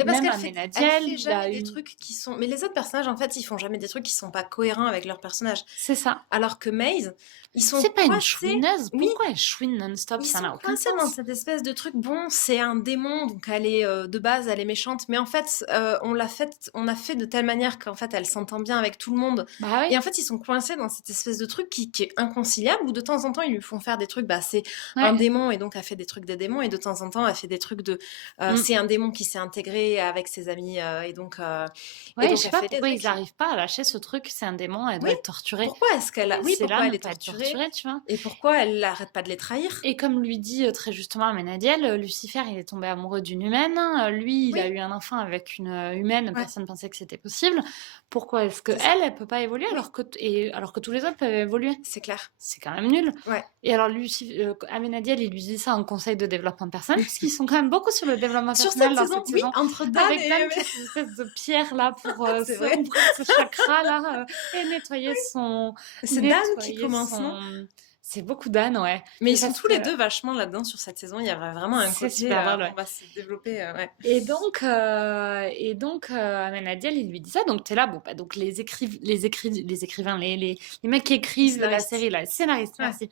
parce Même qu'elle Amenadiel, elle fait il a jamais des trucs qui sont. Mais les autres personnages, en fait, ils font jamais des trucs qui sont pas cohérents avec leur personnage. C'est ça. Alors que Maze, ils sont C'est pas une coincés. chouineuse. Oui. Pourquoi elle chouine non-stop? Ils Ça sont n'a aucun coincés dans sens. cette espèce de truc. Bon, c'est un démon, donc elle est de base, elle est méchante. Mais en fait, on a fait de telle manière qu'en fait, elle s'entend bien avec tout le monde. Bah oui. Et en fait, ils sont coincés dans cette espèce de truc qui est inconciliable, où de temps en temps, ils lui font faire des trucs, bah, c'est un démon, et donc elle fait des trucs des démons, et de temps en temps, elle fait des trucs de... C'est un démon qui s'est intégré avec ses amis, et donc... Ouais, donc je sais elle pas fait des pourquoi trucs. ils n'arrivent pas à lâcher ce truc, c'est un démon, elle doit être torturée. Pourquoi est-ce qu'elle a... Oui, C'est pourquoi là, elle ne est pas être torturée, tu vois. et pourquoi elle n'arrête pas de les trahir. Et comme lui dit très justement Amenadiel, Lucifer, il est tombé amoureux d'une humaine. Lui, il a eu un enfant avec une humaine. Personne ne pensait que c'était possible. Pourquoi est-ce que elle peut pas évoluer alors que tous les autres peuvent évoluer? C'est clair. C'est quand même nul. Ouais. Et alors Amenadiel, il lui dit ça en conseil de développement personnel, puisqu'ils sont quand même beaucoup sur le développement personnel dans cette saison. Entre Dan avec et... Dan qui a cette espèce de pierre là pour C'est vrai. ouvrir ce chakra là et nettoyer son... C'est Dan qui commence, non? C'est beaucoup Dan, ouais. Mais ils sont tous les deux vachement là-dedans sur cette saison. Il y a vraiment un côté super drôle, ouais. on va se développer. Ouais. Et donc, Amenadiel, il lui dit ça. Donc, t'es là, bon, bah, donc les écrivains, les mecs qui écrivent la série, là, les scénaristes, merci.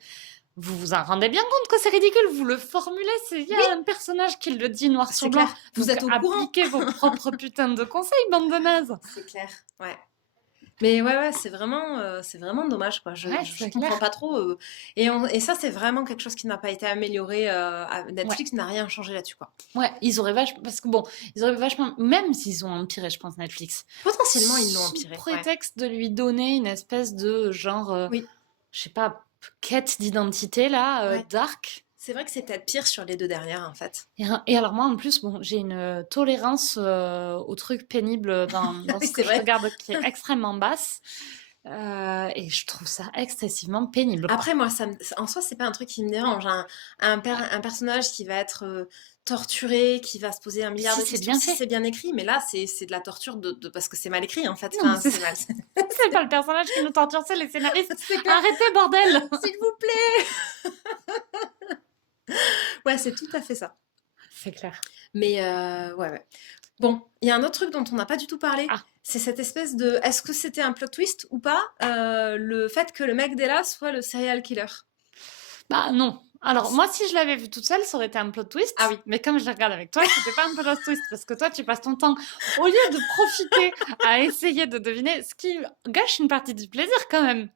Vous vous en rendez bien compte que c'est ridicule, vous le formulez, il y a un personnage qui le dit noir sur blanc. Vous êtes au courant. Appliquez vos propres putains de conseils, bande de nazes. C'est clair, ouais. Mais ouais, c'est vraiment dommage, quoi. Ouais, Je c'est comprends clair. pas trop. Et ça, c'est vraiment quelque chose qui n'a pas été amélioré. Ouais. Netflix n'a rien changé là-dessus, quoi. Ouais, ils auraient vachement, parce que bon, ils auraient vachement, même s'ils ont empiré, je pense, Netflix, Potentiellement, ils l'ont sous empiré. Ouais. prétexte de lui donner une espèce de genre, Oui. je sais pas, quête d'identité là, Ouais. dark. C'est vrai que c'est peut-être pire sur les 2 dernières, en fait. Et alors moi, en plus, bon, j'ai une tolérance aux trucs pénibles dans Oui, ce que c'est je vrai. regarde qui est extrêmement basse. Et je trouve ça excessivement pénible, quoi. Après, moi, en soi, c'est pas un truc qui me dérange. Un personnage qui va être torturé, qui va se poser un Mais milliard si de c'est questions, bien si fait. c'est bien écrit. Mais là, c'est de la torture parce que c'est mal écrit, en fait. Non, mais Enfin, c'est mal. c'est pas le personnage qui nous torture, c'est les scénaristes. C'est clair. Arrêtez, bordel! S'il vous plaît. Ouais, c'est tout à fait ça. C'est clair. Mais ouais. Bon, il y a un autre truc dont on n'a pas du tout parlé. Ah, C'est cette espèce de... Est-ce que c'était un plot twist ou pas, le fait que le mec d'Ella soit le serial killer? bah non. Alors, moi, si je l'avais vu toute seule, ça aurait été un plot twist. Ah oui. Mais comme je la regarde avec toi, c'était pas un plot twist. Parce que toi, tu passes ton temps, au lieu de profiter à essayer de deviner, ce qui gâche une partie du plaisir quand même.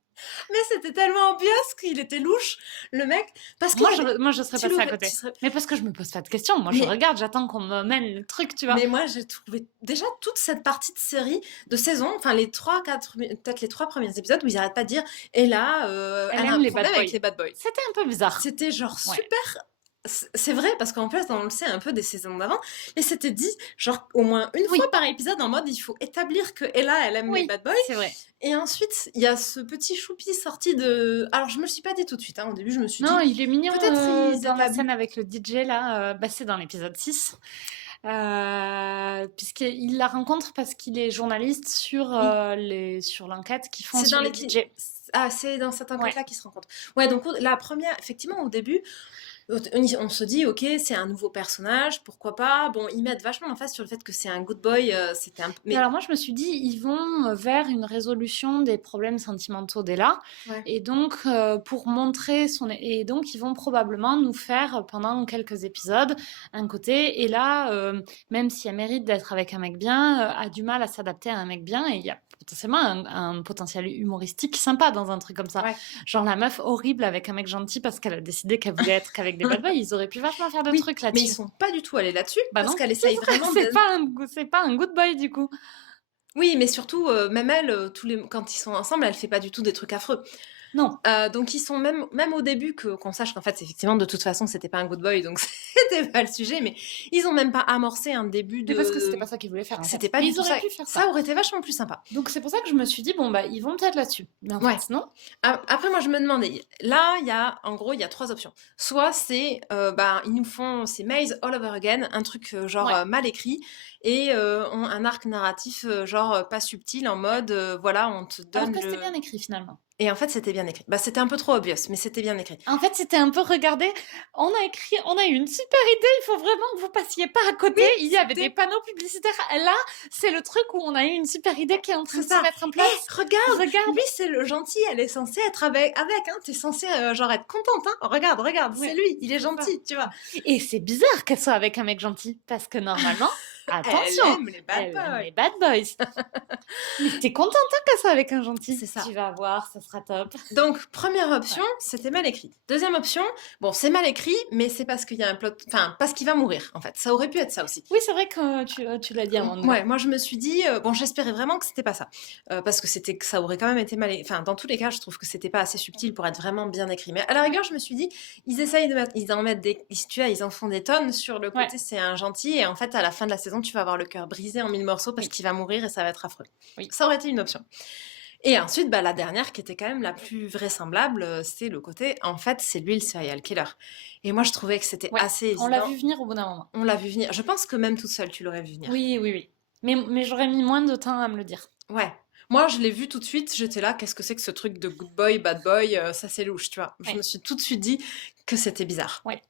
Mais c'était tellement obvious qu'il était louche, le mec. Parce qu'il avait... Moi, je serais Tu passée à l'aurais... côté. tu serais- Mais parce que je me pose pas de questions. Moi, je Mais, regarde, j'attends qu'on me mène le truc, tu vois. mais moi, j'ai trouvé déjà toute cette partie de série, de saison, enfin les 3, 4, peut-être les 3 premiers épisodes où ils arrêtent pas de dire, et là, Elle elle a aime un les bad problème avec boys. les bad boys. C'était un peu bizarre. C'était genre Ouais. super. C'est vrai, parce qu'en plus, on le sait un peu des saisons d'avant, et c'était dit, genre, au moins une Oui. fois par épisode, en mode, il faut établir que Ella, elle aime les Oui, bad boys. c'est vrai. Et ensuite, il y a ce petit choupi sorti de... Alors, je me le suis pas dit tout de suite, hein. Au début, je me suis Non, dit, il est mignon peut-être ils dans la établissent. scène avec le DJ là. Bah, c'est dans l'épisode 6. Puisqu'il la rencontre parce qu'il est journaliste sur, sur l'enquête qu'ils font C'est sur dans les les... DJ. Ah, c'est dans cette Ouais. enquête-là qu'ils se rencontrent. Ouais, donc la première, effectivement, au début, on se dit, ok, c'est un nouveau personnage, pourquoi pas. Bon, ils mettent vachement en face sur le fait que c'est un good boy, c'était un... Mais Mais alors moi, je me suis dit, ils vont vers une résolution des problèmes sentimentaux d'Ella. ouais. Et donc, pour montrer son... Et donc, ils vont probablement nous faire, pendant quelques épisodes, un côté. Et là, même si elle mérite d'être avec un mec bien, a du mal à s'adapter à un mec bien. Et il y a potentiellement un potentiel humoristique sympa dans un truc comme ça. Ouais. Genre la meuf horrible avec un mec gentil parce qu'elle a décidé qu'elle voulait être qu'avec des bad boys. Ils auraient pu vachement faire de Oui, trucs mais là-dessus. ils sont pas du tout allés là-dessus, Bah parce non, qu'elle essaye vraiment c'est de... pas un good boy du coup. Oui, mais surtout, même elle, quand ils sont ensemble, elle fait pas du tout des trucs affreux. Non. Donc ils sont même au début qu'on sache qu'en fait, effectivement, de toute façon, c'était pas un good boy, donc c'était pas le sujet, mais ils ont même pas amorcé un début Mais parce que c'était de... pas ça qu'ils voulaient faire. En fait. C'était pas Mais du ils tout ça. auraient pu faire ça. Ça aurait été vachement plus sympa. Donc c'est pour ça que je me suis dit, bon, bah, ils vont peut-être là-dessus. Mais en Ouais. fait, non. Après, moi, je me demandais, là, en gros, il y a 3 options. Soit c'est, ils nous font, c'est Maze all over again, un truc genre Ouais. mal écrit, et un arc narratif genre pas subtil, en mode, voilà, on te Alors donne que c'était le... bien écrit finalement. Et en fait, c'était bien écrit. Bah, c'était un peu trop obvious, mais c'était bien écrit. En fait, c'était un peu regardé. On a eu une super idée. Il faut vraiment que vous passiez pas à côté. Oui, il y avait c'était- des panneaux publicitaires. Là, c'est le truc où on a eu une super idée qui est en train de C'est se ça. mettre en Eh, place. regarde, Regarde. lui, c'est le gentil, elle est censée être avec, hein. T'es censée, genre, être contente, hein. Regarde, Oui, c'est lui, il est c'est ça. gentil, tu vois. Et c'est bizarre qu'elle soit avec un mec gentil. Parce que normalement, attention, Elle aime les bad elle aime boys. les bad boys. Mais t'es contente hein, qu'elle soit avec un gentil. C'est ça. Tu vas voir, ça sera top. Donc, première option, c'était mal écrit. Deuxième option, bon, c'est mal écrit, mais c'est parce qu'il y a un plot, enfin, parce qu'il va mourir, en fait. Ça aurait pu être ça aussi. Oui, c'est vrai que tu l'as dit avant de Ouais, moi je me suis dit, bon, j'espérais vraiment que c'était pas ça. Parce que ça aurait quand même été mal. Enfin, dans tous les cas, je trouve que c'était pas assez subtil pour être vraiment bien écrit. Mais à la rigueur, je me suis dit, ils en mettent tu vois, ils en font des tonnes sur le côté, Ouais. c'est un gentil, et en fait, à la fin de la saison, tu vas avoir le cœur brisé en 1000 morceaux parce Oui. qu'il va mourir et ça va être affreux. Oui. Ça aurait été une option. Et ensuite, la dernière qui était quand même la plus vraisemblable, c'est le côté, en fait, c'est lui le serial killer. Et moi, je trouvais que c'était Ouais, assez évident. on l'a vu venir au bout d'un moment. On l'a vu venir. Je pense que même toute seule, tu l'aurais vu venir. Oui. Mais j'aurais mis moins de temps à me le dire. Ouais. Moi, je l'ai vu tout de suite, j'étais là, qu'est-ce que c'est que ce truc de good boy, bad boy, ça c'est louche, tu vois. Je Ouais. me suis tout de suite dit que c'était bizarre. Ouais.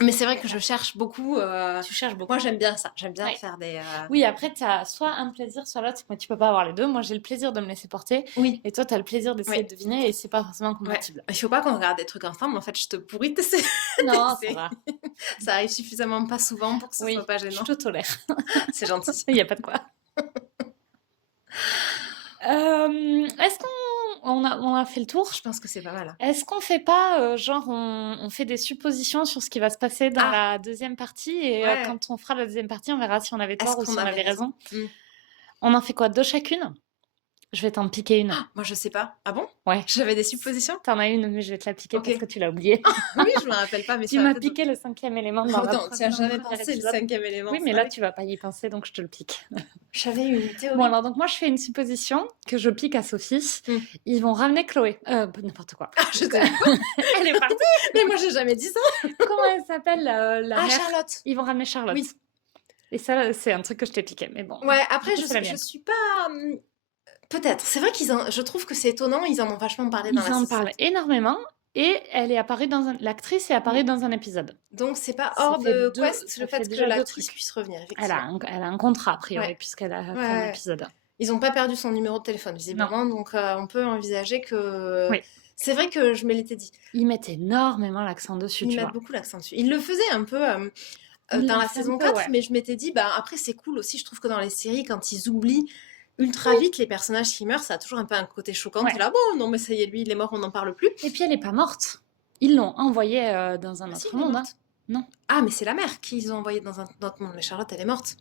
Mais c'est vrai que je cherche beaucoup. Tu cherches beaucoup. Moi, j'aime bien ça. J'aime bien Ouais. faire des. Oui, après, tu as soit un plaisir, soit l'autre. Mais tu peux pas avoir les deux. Moi, j'ai le plaisir de me laisser porter. Oui. Et toi, tu as le plaisir d'essayer Ouais. de deviner. Et c'est pas forcément Ouais. compatible. Il faut pas qu'on regarde des trucs ensemble. En fait, je te pourris. Non, ça va. Ça arrive suffisamment pas souvent pour que ce Oui, soit pas je gênant. te tolère. C'est gentil. Il n'y a pas de quoi. Est-ce qu'on a fait le tour? Je pense que c'est pas mal, hein. Est-ce qu'on fait pas, genre on fait des suppositions sur ce qui va se passer dans Ah! la deuxième partie et Ouais. quand on fera la deuxième partie, on verra si on avait Est-ce tort ou qu'on si on avait avait raison. raison? On en fait quoi? 2 chacune? Je vais t'en piquer une. Moi, je sais pas. Ah bon? Ouais. J'avais des suppositions? Tu en as une, mais je vais te la piquer parce que OK. tu l'as oubliée. Oui, je me rappelle pas, mais Tu ça va m'as peut-être piqué le 5e élément dans Attends, tu y as dans le jamais premier pensé le épisode. 5e élément, Oui, mais c'est là, vrai. tu vas pas y penser, donc je te le pique. J'avais une Bon, théorie. alors donc moi, je fais une supposition que je pique à Sophie. Ils vont ramener Chloé. N'importe quoi. Ah, je t'ai Elle est partie. Mais moi, j'ai jamais dit ça. Comment elle s'appelle, la Ah, mère? Charlotte. Ils vont ramener Charlotte. Oui. Et ça, c'est un truc que je t'ai piqué, mais bon. Ouais, après, Du coup, c'est la mienne. je suis pas... Peut-être. C'est vrai je trouve que c'est étonnant, ils en ont vachement parlé dans la Ils en saison parlent 7. énormément et elle est apparue l'actrice est apparue dans un épisode. Donc, c'est pas Ça hors fait de deux- quest ça le fait fait que déjà deux l'actrice trucs. puisse revenir, Elle a effectivement. un contrat, a priori, Ouais. puisqu'elle a fait Ouais, un ouais. épisode. Ils ont pas perdu son numéro de téléphone, Non. visiblement, donc on peut envisager que... Oui. C'est vrai que je me l'étais dit. Ils mettent énormément l'accent dessus, Ils tu mettent vois. beaucoup l'accent dessus. Ils le faisaient un peu Ils dans l'ont la fait un saison peu, 4, ouais. mais je m'étais dit, bah après c'est cool aussi, je trouve que dans les séries, quand ils oublient ultra vite les personnages qui meurent, ça a toujours un peu un côté choquant. Ouais. T'es là, bon, non mais ça y est, lui il est mort, on n'en parle plus. Et puis elle est pas morte. Ils l'ont envoyée dans un Ah si, autre elle est monde. morte. Non. Ah, mais c'est la mère qu'ils ont envoyée dans un autre monde, mais Charlotte elle est morte.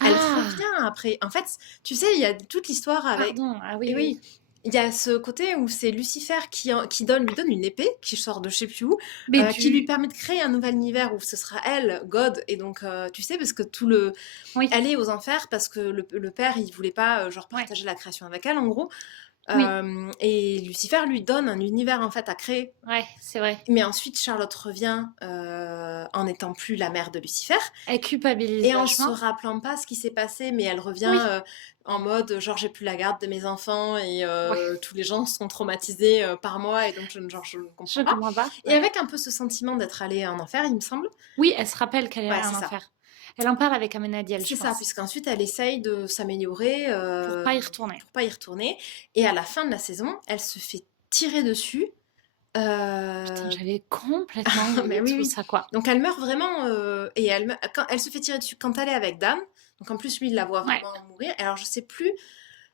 Elle Ah, revient après. En fait, tu sais, il y a toute l'histoire avec... pardon. Ah oui, Et oui. oui, il y a ce côté où c'est Lucifer qui lui donne une épée qui sort de je sais plus où, Mais qui lui permet de créer un nouvel univers où ce sera elle, God, et donc tu sais, parce que Oui. elle est aux enfers parce que le père il voulait pas genre Ouais. partager la création avec elle en gros. Oui. Et Lucifer lui donne un univers en fait à créer. Ouais, c'est vrai. Mais ensuite Charlotte revient en n'étant plus la mère de Lucifer Elle culpabilise et en se vachement. rappelant pas ce qui s'est passé, mais elle revient Oui. en mode genre j'ai plus la garde de mes enfants et Ouais. tous les gens sont traumatisés par moi et donc je ne Je comprends pas. comprends pas. Et avec un peu ce sentiment d'être allée en enfer, il me semble. Oui, elle se rappelle qu'elle est Ouais, allée en c'est ça. enfer. Elle en parle avec Amenadiel, je C'est ça, pense. puisqu'ensuite elle essaye de s'améliorer Pour pas y retourner. pour pas y retourner. Et à la fin de la saison, elle se fait tirer dessus. Putain, j'avais complètement Mais oublié oui, tout oui. ça, quoi. Donc elle meurt vraiment et quand elle se fait tirer dessus quand elle est avec Dan. Donc en plus lui il la voit Ouais. vraiment mourir. Alors je sais plus,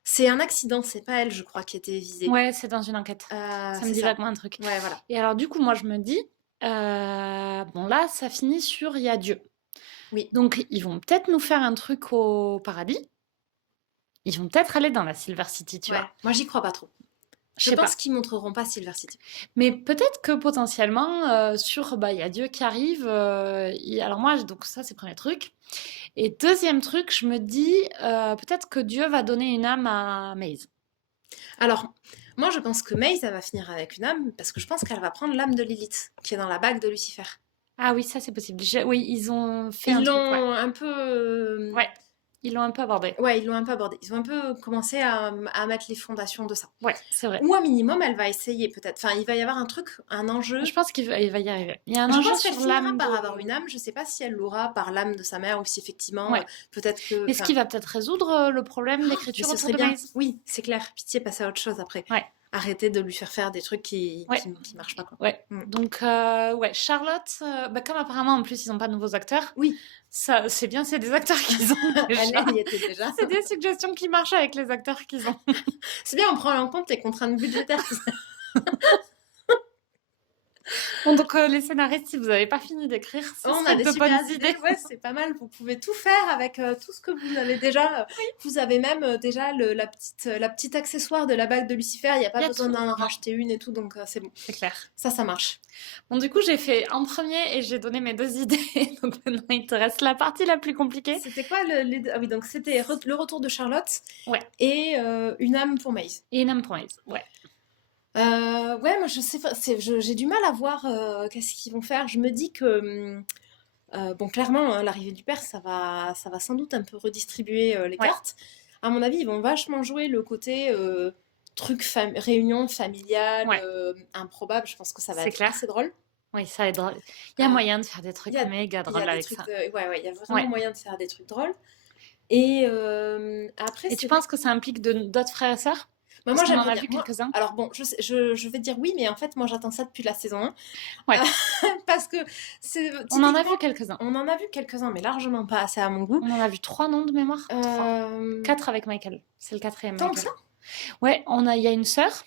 c'est un accident, c'est pas elle je crois qui était visée. Ouais, c'est dans une enquête. Ça me c'est dit ça. vaguement un truc. Ouais, voilà. Et alors, du coup, moi, je me dis, bon, là, ça finit sur il y a Dieu. Oui. Donc, ils vont peut-être nous faire un truc au paradis. Ils vont peut-être aller dans la Silver City, tu Ouais. vois. Moi j'y crois pas trop. Je Je sais pas. pense qu'ils montreront pas Silver City. Mais peut-être que potentiellement, sur, bah, il y a Dieu qui arrive. Alors moi, donc ça, c'est le premier truc. Et deuxième truc, je me dis, peut-être que Dieu va donner une âme à Maze. Alors, moi je pense que Maze elle va finir avec une âme parce que je pense qu'elle va prendre l'âme de Lilith qui est dans la bague de Lucifer. Ah oui, ça, c'est possible. Oui, ils ont fait Ils un truc, l'ont un peu... Ouais, ils l'ont un peu abordé. Ouais, ils l'ont un peu abordé. Ils ont un peu commencé à mettre les fondations de ça. Ouais, c'est vrai. Ou un minimum, elle va essayer peut-être. Enfin, il va y avoir un truc, un enjeu. Je pense qu'il va y arriver. Il y a un Je enjeu pense qu'elle sur finira l'âme par de... avoir une âme. Je sais pas si elle l'aura par l'âme de sa mère ou si effectivement, Ouais. peut-être que... Mais ce enfin, qui va peut-être résoudre le problème mais d'écriture ce autour serait de bien. Maze. Oui, c'est clair. Pitié, passer à autre chose après. Ouais. Arrêtez de lui faire des trucs qui Ouais. marchent pas, quoi. Ouais. Mm. Donc, ouais, Charlotte, bah, comme apparemment en plus ils n'ont pas de nouveaux acteurs, Oui. ça, c'est bien, c'est des acteurs qu'ils ont déjà. Elle y était déjà. C'est des suggestions qui marchent avec les acteurs qu'ils ont. C'est bien, on prend en compte les contraintes budgétaires. Bon, donc les scénaristes, si vous n'avez pas fini d'écrire, ce On serait a des de super bonnes idées. idées. Ouais, c'est pas mal. Vous pouvez tout faire avec tout ce que vous avez déjà. Vous avez même déjà la petite accessoire de la bague de Lucifer. Il n'y a pas Il y a besoin tout. d'en Non. racheter une et tout, donc c'est bon. C'est clair. Ça marche. Bon, du coup, j'ai fait en premier et j'ai donné mes 2 idées. Donc maintenant, il te reste la partie la plus compliquée. C'était quoi Ah oui, donc c'était le retour de Charlotte. Ouais. Et une âme pour Maze. Et une âme pour Maze. Ouais. Ouais, moi je sais pas, j'ai du mal à voir qu'est-ce qu'ils vont faire. Je me dis que bon, clairement, hein, l'arrivée du père, ça va sans doute un peu redistribuer les Ouais. cartes. À mon avis, ils vont vachement jouer le côté truc réunion familiale Ouais. improbable. Je pense que ça va C'est être clair. assez drôle. Oui, ça va être drôle. Il y a moyen de faire des trucs il y a- méga Il y a drôles des avec trucs ça. ouais, il y a vraiment Ouais. moyen de faire des trucs drôles. Et après, Et c'est tu penses que ça implique d'autres frères et sœurs? Bah, Parce moi, qu'on en j'aimerais a bien. vu quelques-uns. Alors bon, je vais dire oui, mais en fait, moi, j'attends ça depuis la saison 1. Ouais. Parce que c'est On en a typiquement- vu quelques-uns. On en a vu quelques-uns, mais largement pas assez à mon goût. On en a vu 3 noms de mémoire. 3. Euh, 4 avec Michael. C'est le 4e. Tant que Michael. ça Ouais, il y a une sœur.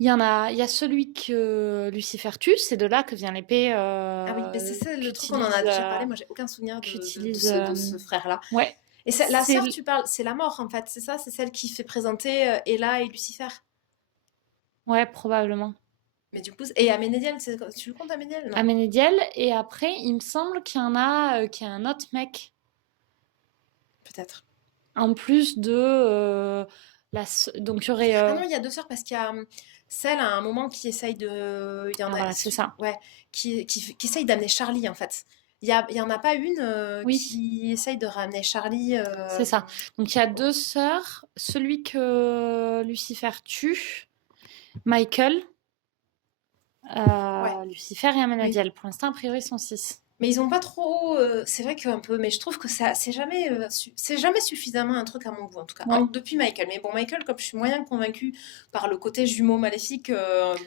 Il y a celui que Lucifer tue, c'est de là que vient l'épée Ah oui, mais c'est ça le truc, on en qu'utilise, a déjà parlé. Moi, j'ai aucun souvenir qu'utilise. de ce frère-là. Ouais, Et la c'est sœur, tu parles, c'est la mort en fait, c'est ça? C'est celle qui fait présenter Ella et Lucifer. ouais, probablement. Mais du coup, et Aménédiel, tu le comptes Aménédiel? Non. Aménédiel, et après, il me semble qu'il y en a, qu'il y a un autre mec, Peut-être. en plus de donc il y aurait. Ah non, il y a deux sœurs parce qu'il y a celle à un moment qui essaye de. Il y en Ah, a. voilà, c'est ça. Ouais, qui essaye d'amener Charlie en fait. Il y en a pas une Oui, qui essaye de ramener Charlie. c'est ça. Donc il y a deux sœurs. Celui que Lucifer tue, Michael, Ouais, Lucifer et oui. Aménédiel. Pour l'instant, a priori, ils sont 6. Mais ils ont pas trop. C'est vrai qu'un peu, mais je trouve que ça, c'est jamais suffisamment un truc à mon goût en tout cas. Ouais. Depuis Michael. Mais bon, Michael, comme je suis moyen convaincue par le côté jumeau maléfique, bon,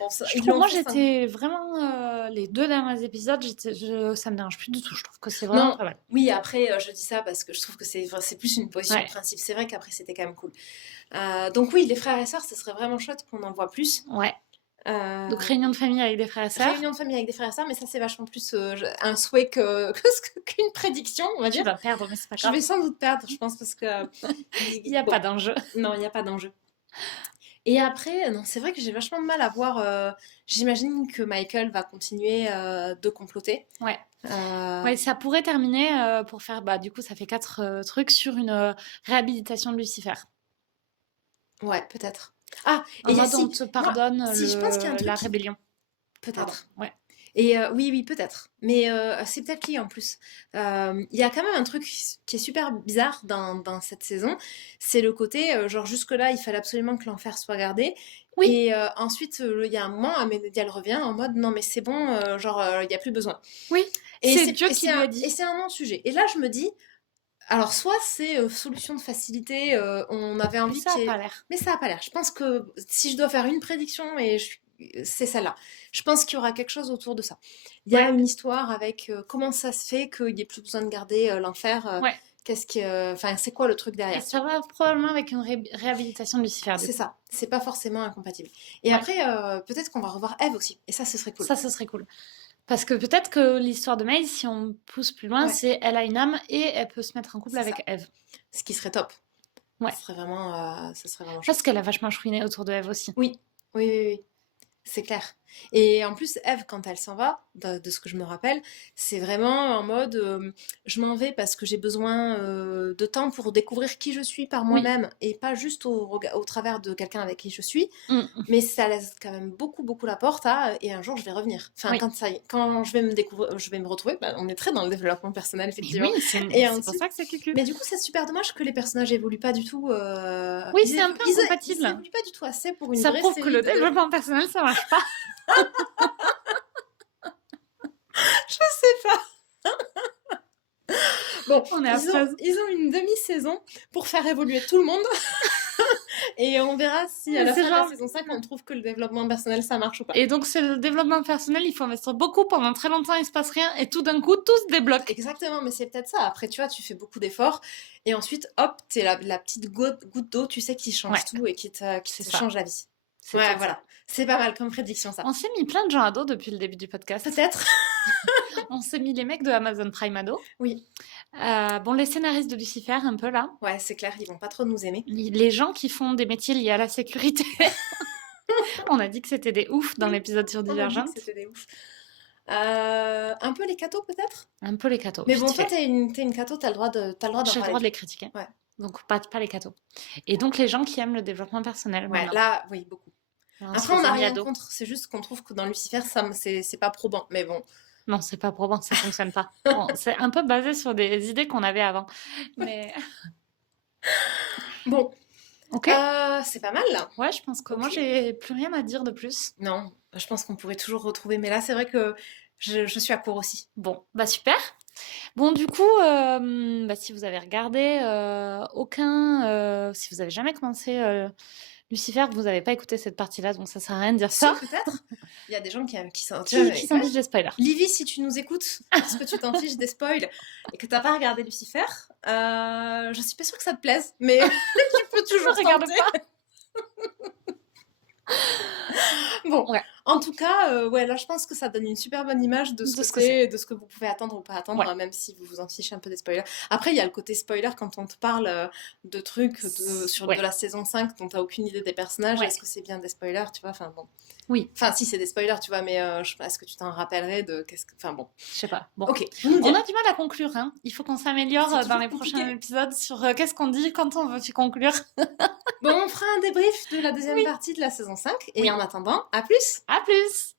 Je ils trouve, l'ont moi, fait ça. j'étais vraiment les 2 derniers épisodes, ça me dérange plus du tout. Je trouve que c'est vraiment Non, pas mal. oui, après, je dis ça parce que je trouve que c'est plus une position de Ouais, principe. C'est vrai qu'après, c'était quand même cool. Donc oui, les frères et sœurs, ce serait vraiment chouette qu'on en voit plus. ouais. Euh, Donc réunion de famille avec des frères et sœurs. Réunion de famille avec des frères et sœurs, mais ça, c'est vachement plus un souhait qu'une prédiction, on va Tu dire. vas perdre, mais c'est pas Je grave. vais sans doute perdre, je pense, parce que... Il n'y a bon, pas d'enjeu. non, il n'y a pas d'enjeu. Et après, non, c'est vrai que j'ai vachement de mal à voir... J'imagine que Michael va continuer de comploter. Ouais. Euh, Ouais, ça pourrait terminer pour faire, bah, du coup, ça fait 4 trucs sur une réhabilitation de Lucifer. Ouais, peut-être. Ah, En et mode on si, te moi, pardonne si je pense qu'il y a un truc la qui... rébellion. Pardon. Peut-être. Ouais. Et oui, oui, peut-être. Mais c'est peut-être lié en plus. Il y a quand même un truc qui est super bizarre dans cette saison. C'est le côté, genre jusque-là, il fallait absolument que l'enfer soit gardé. Oui, Et ensuite, il y a un moment, Aménédiel revient en mode non, mais c'est bon, genre, il n'y a plus besoin. oui. Et C'est Dieu qui lui a et dit. c'est un non-sujet. Et là, je me dis, alors, soit c'est solution de facilité, on avait Mais envie ça a qu'il y pas ait... l'air. Mais ça n'a pas l'air. Je pense que si je dois faire une prédiction, c'est celle-là. Je pense qu'il y aura quelque chose autour de ça. Il y a Ouais, une histoire avec comment ça se fait qu'il n'y ait plus besoin de garder l'enfer. ouais. Enfin, c'est quoi le truc Et derrière, tu ça vois. va probablement avec une réhabilitation de Lucifer, du C'est coup. ça. C'est pas forcément incompatible. Et Ouais. après, peut-être qu'on va revoir Eve aussi. Et ça, ce serait cool. Ça, ce serait cool. Parce que peut-être que l'histoire de Maze, si on pousse plus loin, Ouais, c'est elle a une âme et elle peut se mettre en couple c'est ça. avec Eve. Ce qui serait top. Ouais. Ça serait vraiment Parce chouette. qu'elle a vachement chouiné autour de Eve aussi. Oui, oui, oui, oui. C'est clair. Et en plus, Eve, quand elle s'en va, de ce que je me rappelle, c'est vraiment en mode je m'en vais parce que j'ai besoin de temps pour découvrir qui je suis par Oui. moi-même et pas juste au travers de quelqu'un avec qui je suis. Mm. Mais ça laisse quand même beaucoup, beaucoup la porte à et un jour je vais revenir. Enfin, Oui. quand je vais me découvrir, je vais me retrouver, bah, on est très dans le développement personnel, Mais effectivement. oui, Et c'est pour ensuite, ça que c'est cucu. mais du coup, c'est super dommage que les personnages évoluent pas du tout. Oui, Ils, c'est un peu ils incompatible. évoluent pas du tout assez pour une Ça vraie prouve que série le de... développement personnel, ça marche pas. Je sais pas. Bon, On est à 13. ils ont une demi-saison pour faire évoluer tout le monde. Et on verra si à Mais la c'est fin de la genre- saison 5, on trouve que le développement personnel, ça marche ou pas. Et donc, c'est le développement personnel, il faut investir beaucoup pendant très longtemps, il se passe rien, et tout d'un coup, tout se débloque. Exactement, mais c'est peut-être ça. Après, tu vois, tu fais beaucoup d'efforts. Et ensuite, hop, t'es la petite goutte d'eau, tu sais, qui change Ouais, tout et qui c'est te ça. change la vie. C'est Ouais, peut-être voilà. C'est pas mal comme prédiction, ça. On s'est mis plein de gens à dos depuis le début du podcast. Peut-être. On s'est mis les mecs de Amazon Prime à dos. Oui. Bon, les scénaristes de Lucifer, un peu là. Ouais, c'est clair, ils vont pas trop nous aimer. Les gens qui font des métiers liés à la sécurité. On a dit que c'était des oufs dans l'épisode sur On a dit Divergent. que c'était des ouf. Un peu les cathos, peut-être. Un peu les cathos. Mais vite bon, toi, fait. t'es une catho, t'as le droit d'en J'ai le parler. droit de les critiquer. Ouais. Donc, pas les cathos. Et donc, les gens qui aiment le développement personnel. Ouais, maintenant. là, oui, beaucoup. Là, Après, se on les n'a a mis à rien dos. contre, c'est juste qu'on trouve que dans Lucifer, c'est pas probant. Mais bon, Non, c'est pas probant, ça fonctionne pas. Bon, c'est un peu basé sur des idées qu'on avait avant. Mais bon, ok. c'est pas mal là. Ouais, je pense que moi, Ok. j'ai plus rien à dire de plus. Non, je pense qu'on pourrait toujours retrouver. Mais là, c'est vrai que je suis à court aussi. Bon, bah super. Bon, du coup, bah, si vous avez regardé si vous avez jamais commencé Lucifer, vous n'avez pas écouté cette partie-là, donc ça sert à rien de dire Si, ça. peut-être. Il y a des gens qui sont... Qui s'en fichent des spoilers. Livy, si tu nous écoutes, parce que tu t'en fiches des spoils et que t'as pas regardé Lucifer, je suis pas sûre que ça te plaise, mais tu peux toujours Je regarde tenter. pas. Bon, Ouais. en tout cas, ouais, là, je pense que ça donne une super bonne image de ce De que ce que c'est. c'est, de ce que vous pouvez attendre ou pas attendre, Ouais. même si vous vous en fichez un peu des spoilers. Après, il y a le côté spoiler quand on te parle de trucs sur de Ouais. la saison 5 dont t'as aucune idée des personnages. Ouais. Est-ce que c'est bien des spoilers, tu vois? Enfin, bon. Oui, Enfin, si, c'est des spoilers, tu vois, mais est-ce que tu t'en rappellerais de qu'est-ce que... Enfin, bon. je sais pas. Bon. Ok, vous nous On direz. a du mal à conclure, hein. Il faut qu'on s'améliore C'est dans toujours les prochains compliqué. épisodes sur qu'est-ce qu'on dit quand on veut conclure. Bon, on fera un débrief de la deuxième Oui. partie de la saison 5. Et Oui. en attendant, à plus! À plus!